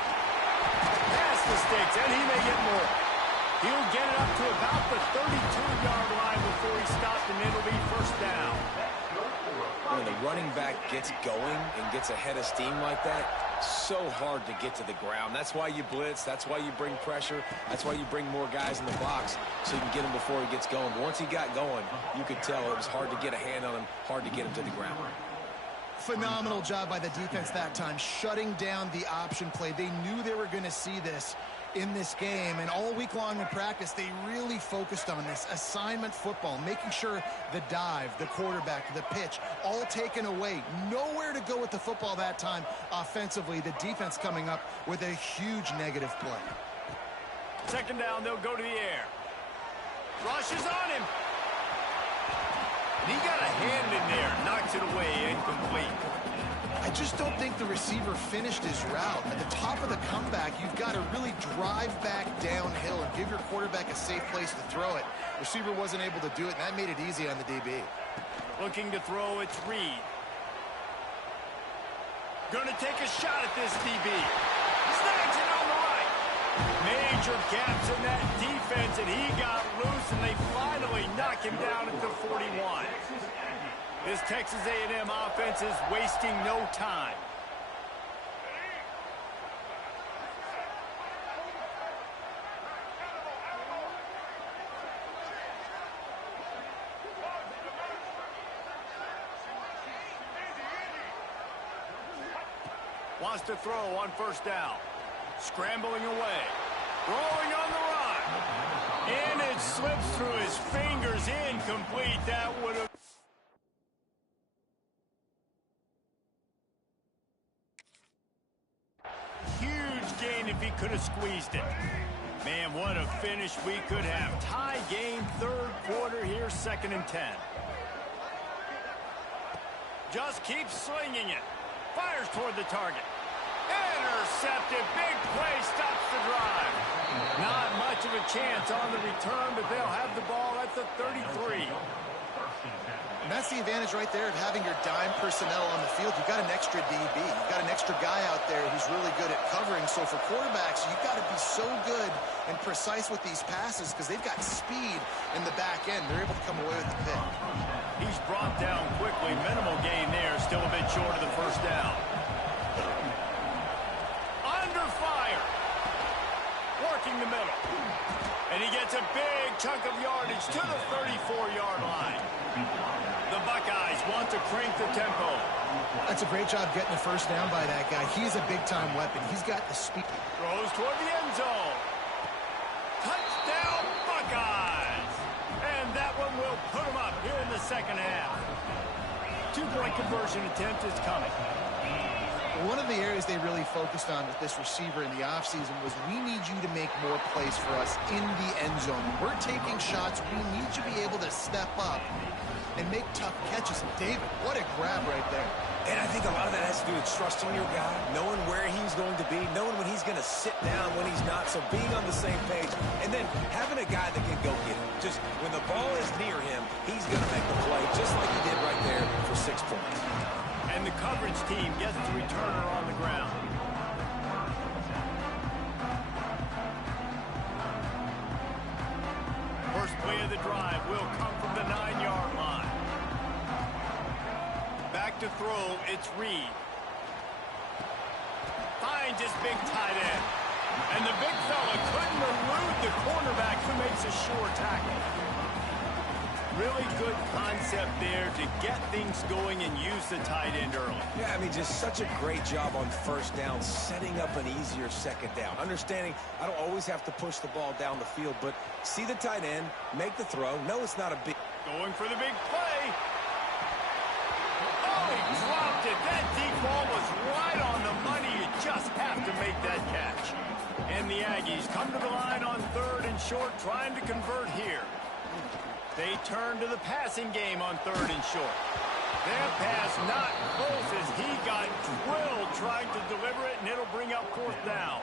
Past the sticks, and he may get more. He'll get it up to about the 32-yard line before he stopped, and it'll be first down. When the running back gets going and gets ahead of steam like that, so hard to get to the ground. That's why you blitz. That's why you bring pressure. That's why you bring more guys in the box so you can get him before he gets going. But once he got going, you could tell it was hard to get a hand on him, hard to get him to the ground. Phenomenal job by the defense that time, shutting down the option play. They knew they were going to see this in this game, and all week long in practice, they really focused on this assignment football, making sure the dive, the quarterback, the pitch, all taken away. Nowhere to go with the football that time offensively. The defense coming up with a huge negative play. Second down, they'll go to the air. Rushes on him. And he got a hand in there, knocks it away, incomplete. I just don't think the receiver finished his route. At the top of the comeback, you've got to really drive back downhill and give your quarterback a safe place to throw it. Receiver wasn't able to do it, and that made it easy on the DB. Looking to throw, it's Reed. Going to take a shot at this DB. Snags it on the right. Major gaps in that defense, and he got loose, and they finally knock him down at the 41. This Texas A&M offense is wasting no time. Wants to throw on first down. Scrambling away. Throwing on the run. And it slips through his fingers. Incomplete. That would have... Huge gain if he could have squeezed it. Man, what a finish we could have. Tie game, third quarter here, 2nd and 10. Just keeps slinging it. Fires toward the target. Intercepted. Big play stops the drive. Not much of a chance on the return, but they'll have the ball at the 33. And that's the advantage right there of having your dime personnel on the field. You've got an extra DB. You've got an extra guy out there who's really good at covering. So for quarterbacks, you've got to be so good and precise with these passes because they've got speed in the back end. They're able to come away with the pick. He's brought down quickly. Minimal gain there. Still a bit short of the first down. Under fire. Working the middle. And he gets a big chunk of yardage to the 34-yard line. The Buckeyes want to crank the tempo. That's a great job getting the first down by that guy. He's a big-time weapon. He's got the speed. Throws toward the end zone. Touchdown, Buckeyes! And that one will put him up here in the second half. Two-point conversion attempt is coming. One of the areas they really focused on with this receiver in the offseason was we need you to make more plays for us in the end zone. When we're taking shots, we need you to be able to step up and make tough catches. And David, what a grab right there. And I think a lot of that has to do with trusting your guy, knowing where he's going to be, knowing when he's going to sit down, when he's not, so being on the same page, and then having a guy that can go get it. Just when the ball is near him, he's going to make the play, just like he did right there for 6 points. And the coverage team gets the returner on the ground. First play of the drive will come from the 9-yard line. Back to throw, it's Reed. Finds his big tight end. And the big fella couldn't elude the cornerback who makes a sure tackle. Really good concept there to get things going and use the tight end early. Yeah, I mean, just such a great job on first down, setting up an easier second down. Understanding I don't always have to push the ball down the field, but see the tight end, make the throw. No, it's not a big... Going for the big play. Oh, he dropped it. That deep ball was right on the money. You just have to make that catch. And the Aggies come to the line on 3rd and short, trying to convert here. They turn to the passing game on 3rd and short. That pass not close as he got drilled trying to deliver it, and it'll bring up 4th down.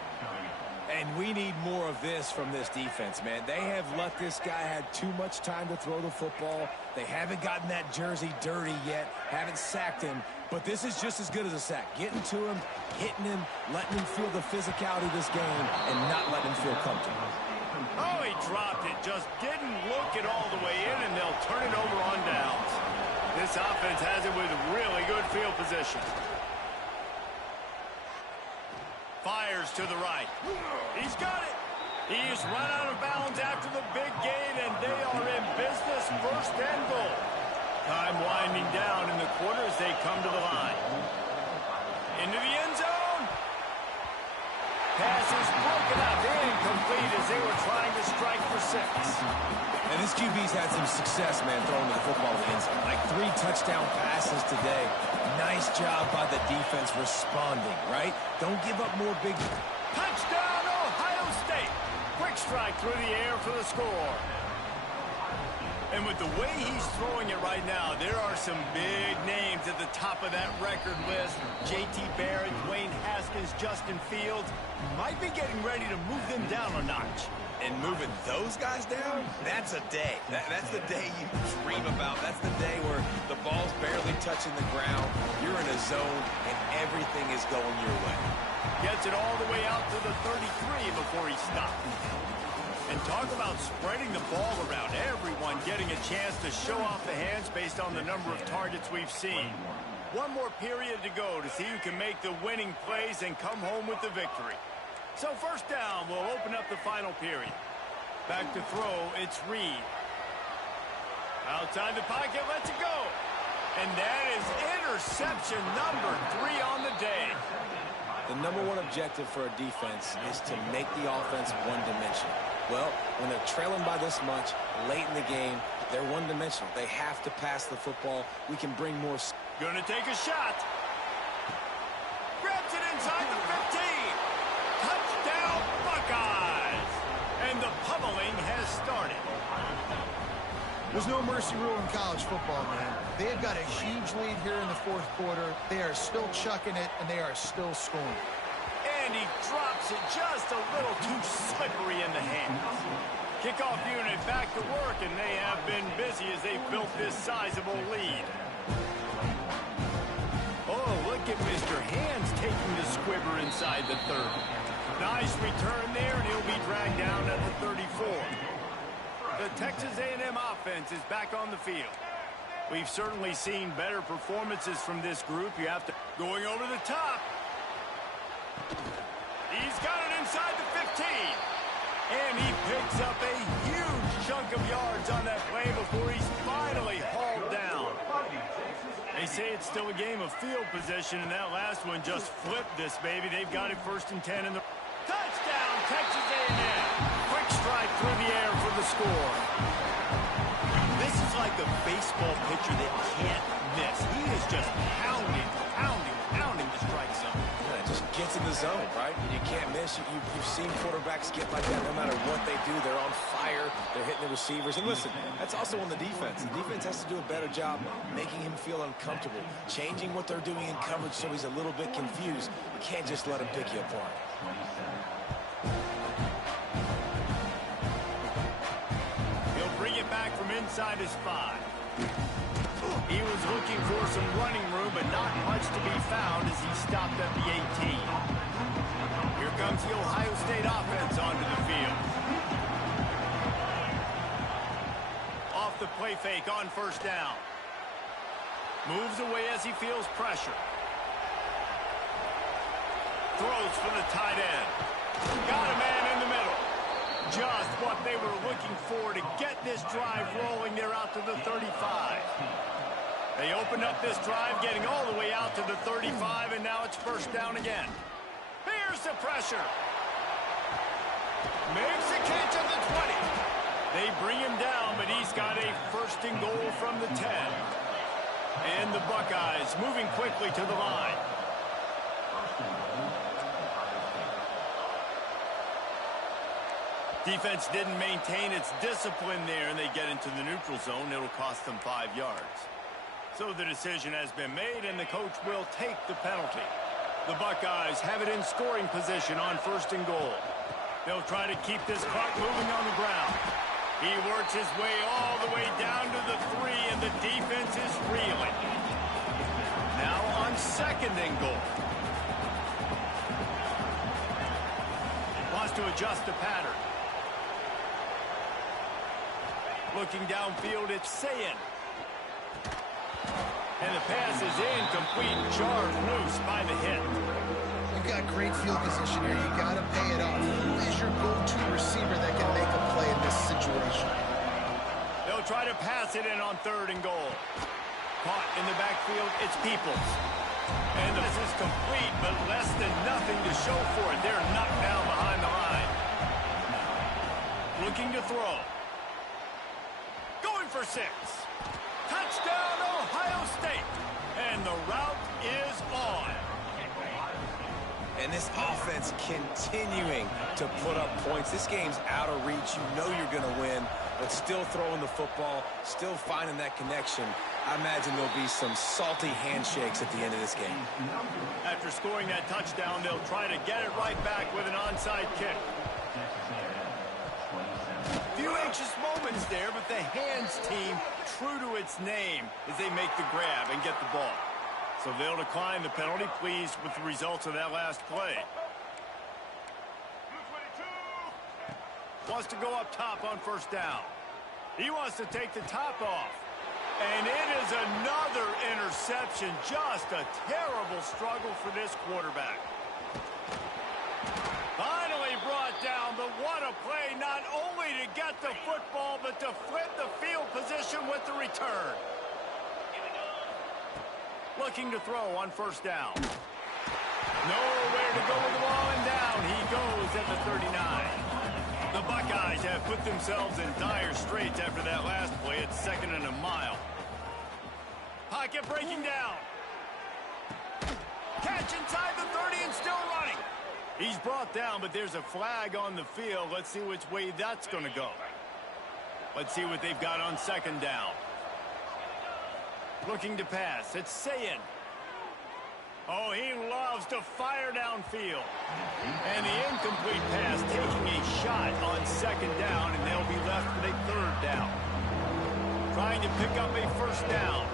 And we need more of this from this defense, man. They have let this guy have too much time to throw the football. They haven't gotten that jersey dirty yet, haven't sacked him. But this is just as good as a sack. Getting to him, hitting him, letting him feel the physicality of this game, and not letting him feel comfortable. Oh, he dropped it. Just didn't look it all the way in, and they'll turn it over on downs. This offense has it with really good field position. Fires to the right. He's got it. He's run out of bounds after the big gain, and they are in business, first and goal. Time winding down in the quarter as they come to the line. Into the end zone. Pass is broken up, incomplete as they were trying to strike for 6. And this QB's had some success, man, throwing the football to the end zone. Like 3 touchdown passes today. Nice job by the defense responding, right? Don't give up more big... Touchdown, Ohio State. Quick strike through the air for the score. And with the way he's throwing it right now, there are some big names at the top of that record list. J.T. Barrett, Dwayne Haskins, Justin Fields might be getting ready to move them down a notch. And moving those guys down, that's a day. That's the day you dream about. That's the day where the ball's barely touching the ground. You're in a zone, and everything is going your way. Gets it all the way out to the 33 before he stops. And talk about spreading the ball around. Everyone getting a chance to show off the hands based on the number of targets we've seen. One more period to go to see who can make the winning plays and come home with the victory. So first down, we'll open up the final period. Back to throw, it's Reed. Outside the pocket, lets it go. And that is interception number 3 on the day. The number 1 objective for a defense is to make the offense one-dimensional. Well, when they're trailing by this much, late in the game, they're one-dimensional. They have to pass the football. We can bring more... Gonna take a shot. Grabs it inside the 15. Touchdown, Buckeyes. And the pummeling has started. There's no mercy rule in college football, man. They've got a huge lead here in the 4th quarter. They are still chucking it, and they are still scoring. And he drops it just a little too slippery in the hands. Kickoff unit back to work, and they have been busy as they built this sizable lead. Oh, look at Mr. Hands taking the squibber inside the 30. Nice return there, and he'll be dragged down at the 34. The Texas A&M offense is back on the field. We've certainly seen better performances from this group. You have to... Going over the top. He's got it inside the 15. And he picks up a huge chunk of yards on that play before he's finally hauled down. They say it's still a game of field position, and that last one just flipped this baby. They've got it 1st and 10 in the... Touchdown, Texas A&M. Quick strike through the air for the score. This is like a baseball pitcher that can't miss. He is just pounding the strike zone. Yeah, it just gets in the zone, right? And you can't miss. You've seen quarterbacks get like that no matter what they do. They're on fire. They're hitting the receivers. And listen, that's also on the defense. The defense has to do a better job making him feel uncomfortable, changing what they're doing in coverage so he's a little bit confused. You can't just let him pick you apart. He'll bring it back from inside his 5. He was looking for some running room, but not much to be found as he stopped at the 18. Here comes the Ohio State offense onto the field. Off the play fake on 1st down. Moves away as he feels pressure. Throws for the tight end. Got a man in the middle. Just what they were looking for to get this drive rolling. They're out to the 35. They opened up this drive, getting all the way out to the 35, and now it's 1st down again. Here's the pressure. Makes the catch at the 20. They bring him down, but he's got a 1st and goal from the 10. And the Buckeyes moving quickly to the line. Defense didn't maintain its discipline there, and they get into the neutral zone. It'll cost them 5 yards. So the decision has been made, and the coach will take the penalty. The Buckeyes have it in scoring position on 1st and goal. They'll try to keep this clock moving on the ground. He works his way all the way down to the 3, and the defense is reeling. Now on 2nd and goal. Wants to adjust the pattern. Looking downfield, it's Sayin. And the pass is incomplete, jarred loose by the hit. You've got great field position here. You got to pay it off. Who is your go-to receiver that can make a play in this situation? They'll try to pass it in on 3rd and goal. Caught in the backfield, it's Peoples. And this is complete, but less than nothing to show for it. They're knocked down behind the line. Looking to throw. Going for 6. Touchdown, Ohio State. And the route is on. And this offense continuing to put up points. This game's out of reach. You know you're going to win, but still throwing the football, still finding that connection. I imagine there'll be some salty handshakes at the end of this game. After scoring that touchdown, they'll try to get it right back with an onside kick. Few anxious moments there, but the hands team, true to its name, as they make the grab and get the ball. So they'll decline the penalty, pleased with the results of that last play. Wants to go up top on 1st down. He wants to take the top off. And it is another interception. Just a terrible struggle for this quarterback. Finally brought down, but what a play, not only to get the football, but to flip the field position with the return. Looking to throw on 1st down. Nowhere to go with the ball, and down he goes at the 39. The Buckeyes have put themselves in dire straits after that last play. It's 2nd and a mile. Pocket breaking down. Catch inside the 30 and still running. He's brought down, but there's a flag on the field. Let's see which way that's going to go. Let's see what they've got on 2nd down. Looking to pass. It's Sayin. Oh, he loves to fire downfield. And the incomplete pass taking a shot on 2nd down, and they'll be left with a 3rd down. Trying to pick up a 1st down.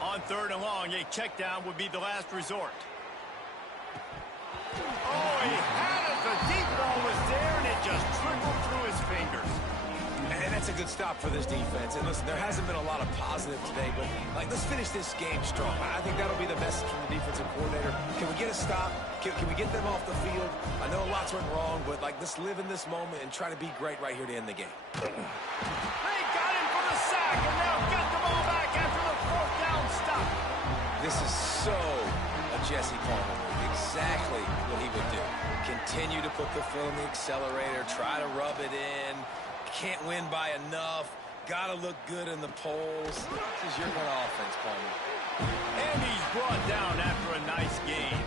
On 3rd and long, a check down would be the last resort. Oh, he had it. The deep ball was there, and it just trickled through his fingers. And that's a good stop for this defense. And listen, there hasn't been a lot of positive today, but let's finish this game strong. I think that'll be the message from the defensive coordinator. Can we get a stop? Can we get them off the field? I know lots went wrong, but let's live in this moment and try to be great right here to end the game. They got him for the sack, and they'll get the ball back after the 4th down stop. This is so a Jesse Palmer move. Exactly what he would do. Continue to put the foot on the accelerator, try to rub it in. Can't win by enough. Got to look good in the polls. This is your kind of offense, Palmer. And he's brought down after a nice game.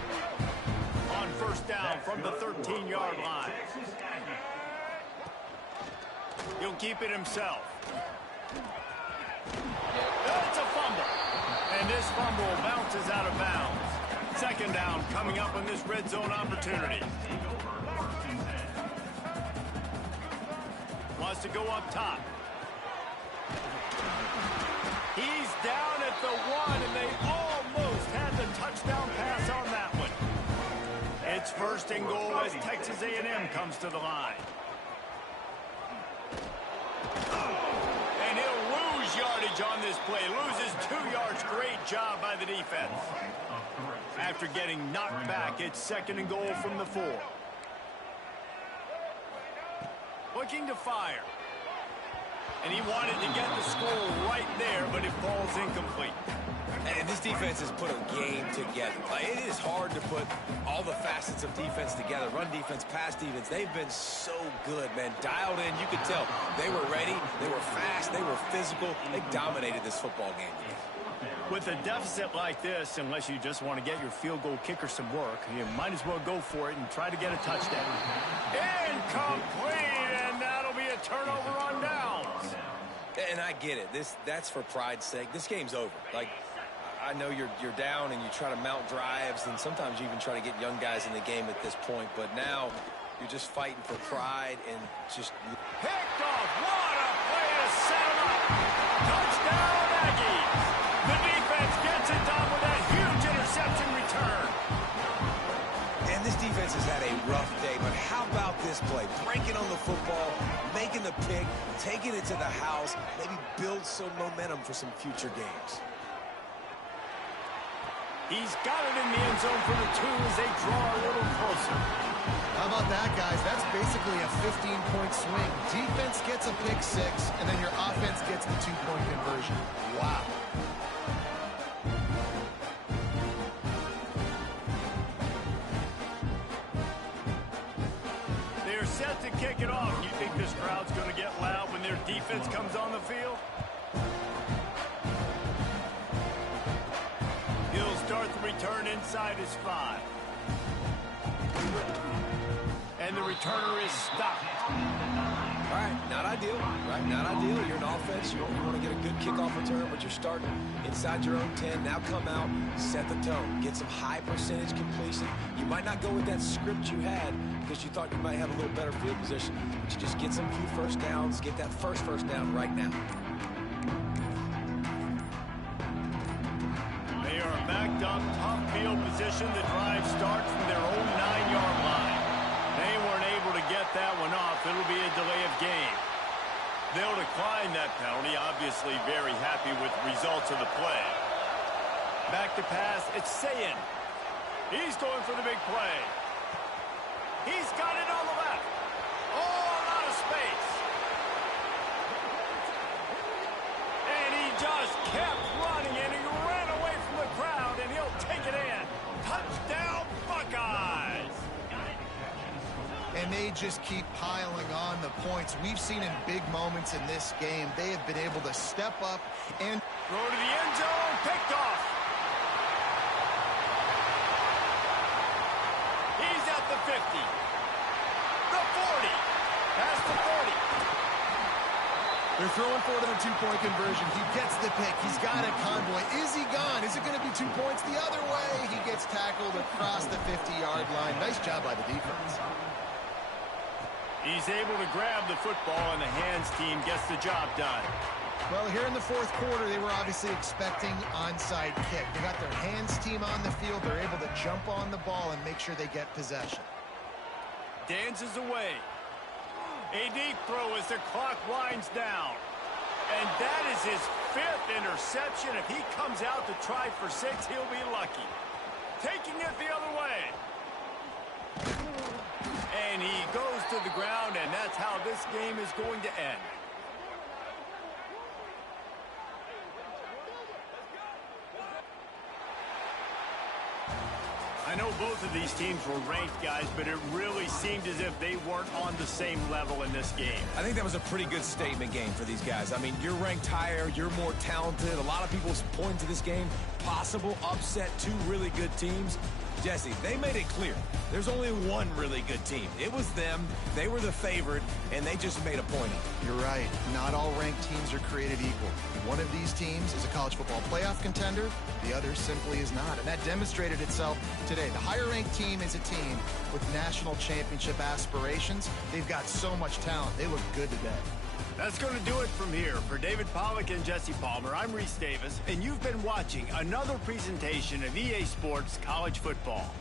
On 1st down from the 13-yard line. He'll keep it himself. It's a fumble. And this fumble bounces out of bounds. 2nd down coming up on this red zone opportunity. Wants to go up top. He's down at the 1, and they almost had the touchdown pass on that one. It's 1st and goal as Texas A&M comes to the line. And he'll lose yardage on this play. Loses 2 yards. Great job by the defense. After getting knocked back, it's 2nd and goal from the 4. Looking to fire. And he wanted to get the score right there, but it falls incomplete. And this defense has put a game together. It is hard to put all the facets of defense together. Run defense, pass defense. They've been so good, man. Dialed in. You could tell they were ready. They were fast. They were physical. They dominated this football game today. With a deficit like this, unless you just want to get your field goal kicker some work, you might as well go for it and try to get a touchdown. Incomplete, and that'll be a turnover on downs. And I get it. That's for pride's sake. This game's over. I know you're down and you try to mount drives, and sometimes you even try to get young guys in the game at this point. But now you're just fighting for pride and just picked off. What a play to set him up. Touchdown, Aggies. The defense gets it done with that huge interception return. And this defense is has had a rough day, but how about this play? Breaking on the football, making the pick, taking it to the house, maybe build some momentum for some future games. He's got it in the end zone for the 2 as they draw a little closer. How about that, guys? That's basically a 15-point swing. Defense gets a pick 6, and then your offense gets the 2-point conversion. Wow. They're set to kick it off. You think this crowd's going to get loud when their defense comes on the field? He'll start the return inside his 5. And the returner is stopped. All right, not ideal, right? Not ideal. You're an offense. You want to get a good kickoff return, but you're starting inside your own 10. Now come out, set the tone, get some high percentage completion. You might not go with that script you had because you thought you might have a little better field position, but you just get some few first downs, get that first down right now. They are backed up, top field position. The drive starts from their own 9-yard line. They weren't able to get that one off. It'll be a delay of game. They'll decline that penalty. Obviously very happy with the results of the play. Back to pass. It's Sayin. He's going for the big play. He's got it on the left. Oh, a lot of space. And he just kept running, and he ran away from the crowd, and he'll take it in. Touchdown, Buckeyes. And they just keep piling on the points. We've seen in big moments in this game, they have been able to step up and throw to the end zone, picked off. He's at the 50. The 40. Past the 30. They're throwing for it on a 2-point conversion. He gets the pick. He's got a convoy. Is he gone? Is it going to be 2 points the other way? He gets tackled across the 50-yard line. Nice job by the defense. He's able to grab the football, and the hands team gets the job done. Well, here in the 4th quarter, they were obviously expecting onside kick. They got their hands team on the field. They're able to jump on the ball and make sure they get possession. Dances away. A deep throw as the clock winds down. And that is his 5th interception. If he comes out to try for 6, he'll be lucky. Taking it the other way. And he goes to the ground, and that's how this game is going to end. I know both of these teams were ranked, guys, but it really seemed as if they weren't on the same level in this game. I think that was a pretty good statement game for these guys. I mean, you're ranked higher, you're more talented. A lot of people point to this game, possible upset, 2 really good teams. Jesse, they made it clear. There's only one really good team. It was them. They were the favorite, and they just made a point of it. You're right. Not all ranked teams are created equal. One of these teams is a college football playoff contender. The other simply is not. And that demonstrated itself today. The higher-ranked team is a team with national championship aspirations. They've got so much talent. They look good today. That's going to do it from here. For David Pollack and Jesse Palmer, I'm Reese Davis, and you've been watching another presentation of EA Sports College Football.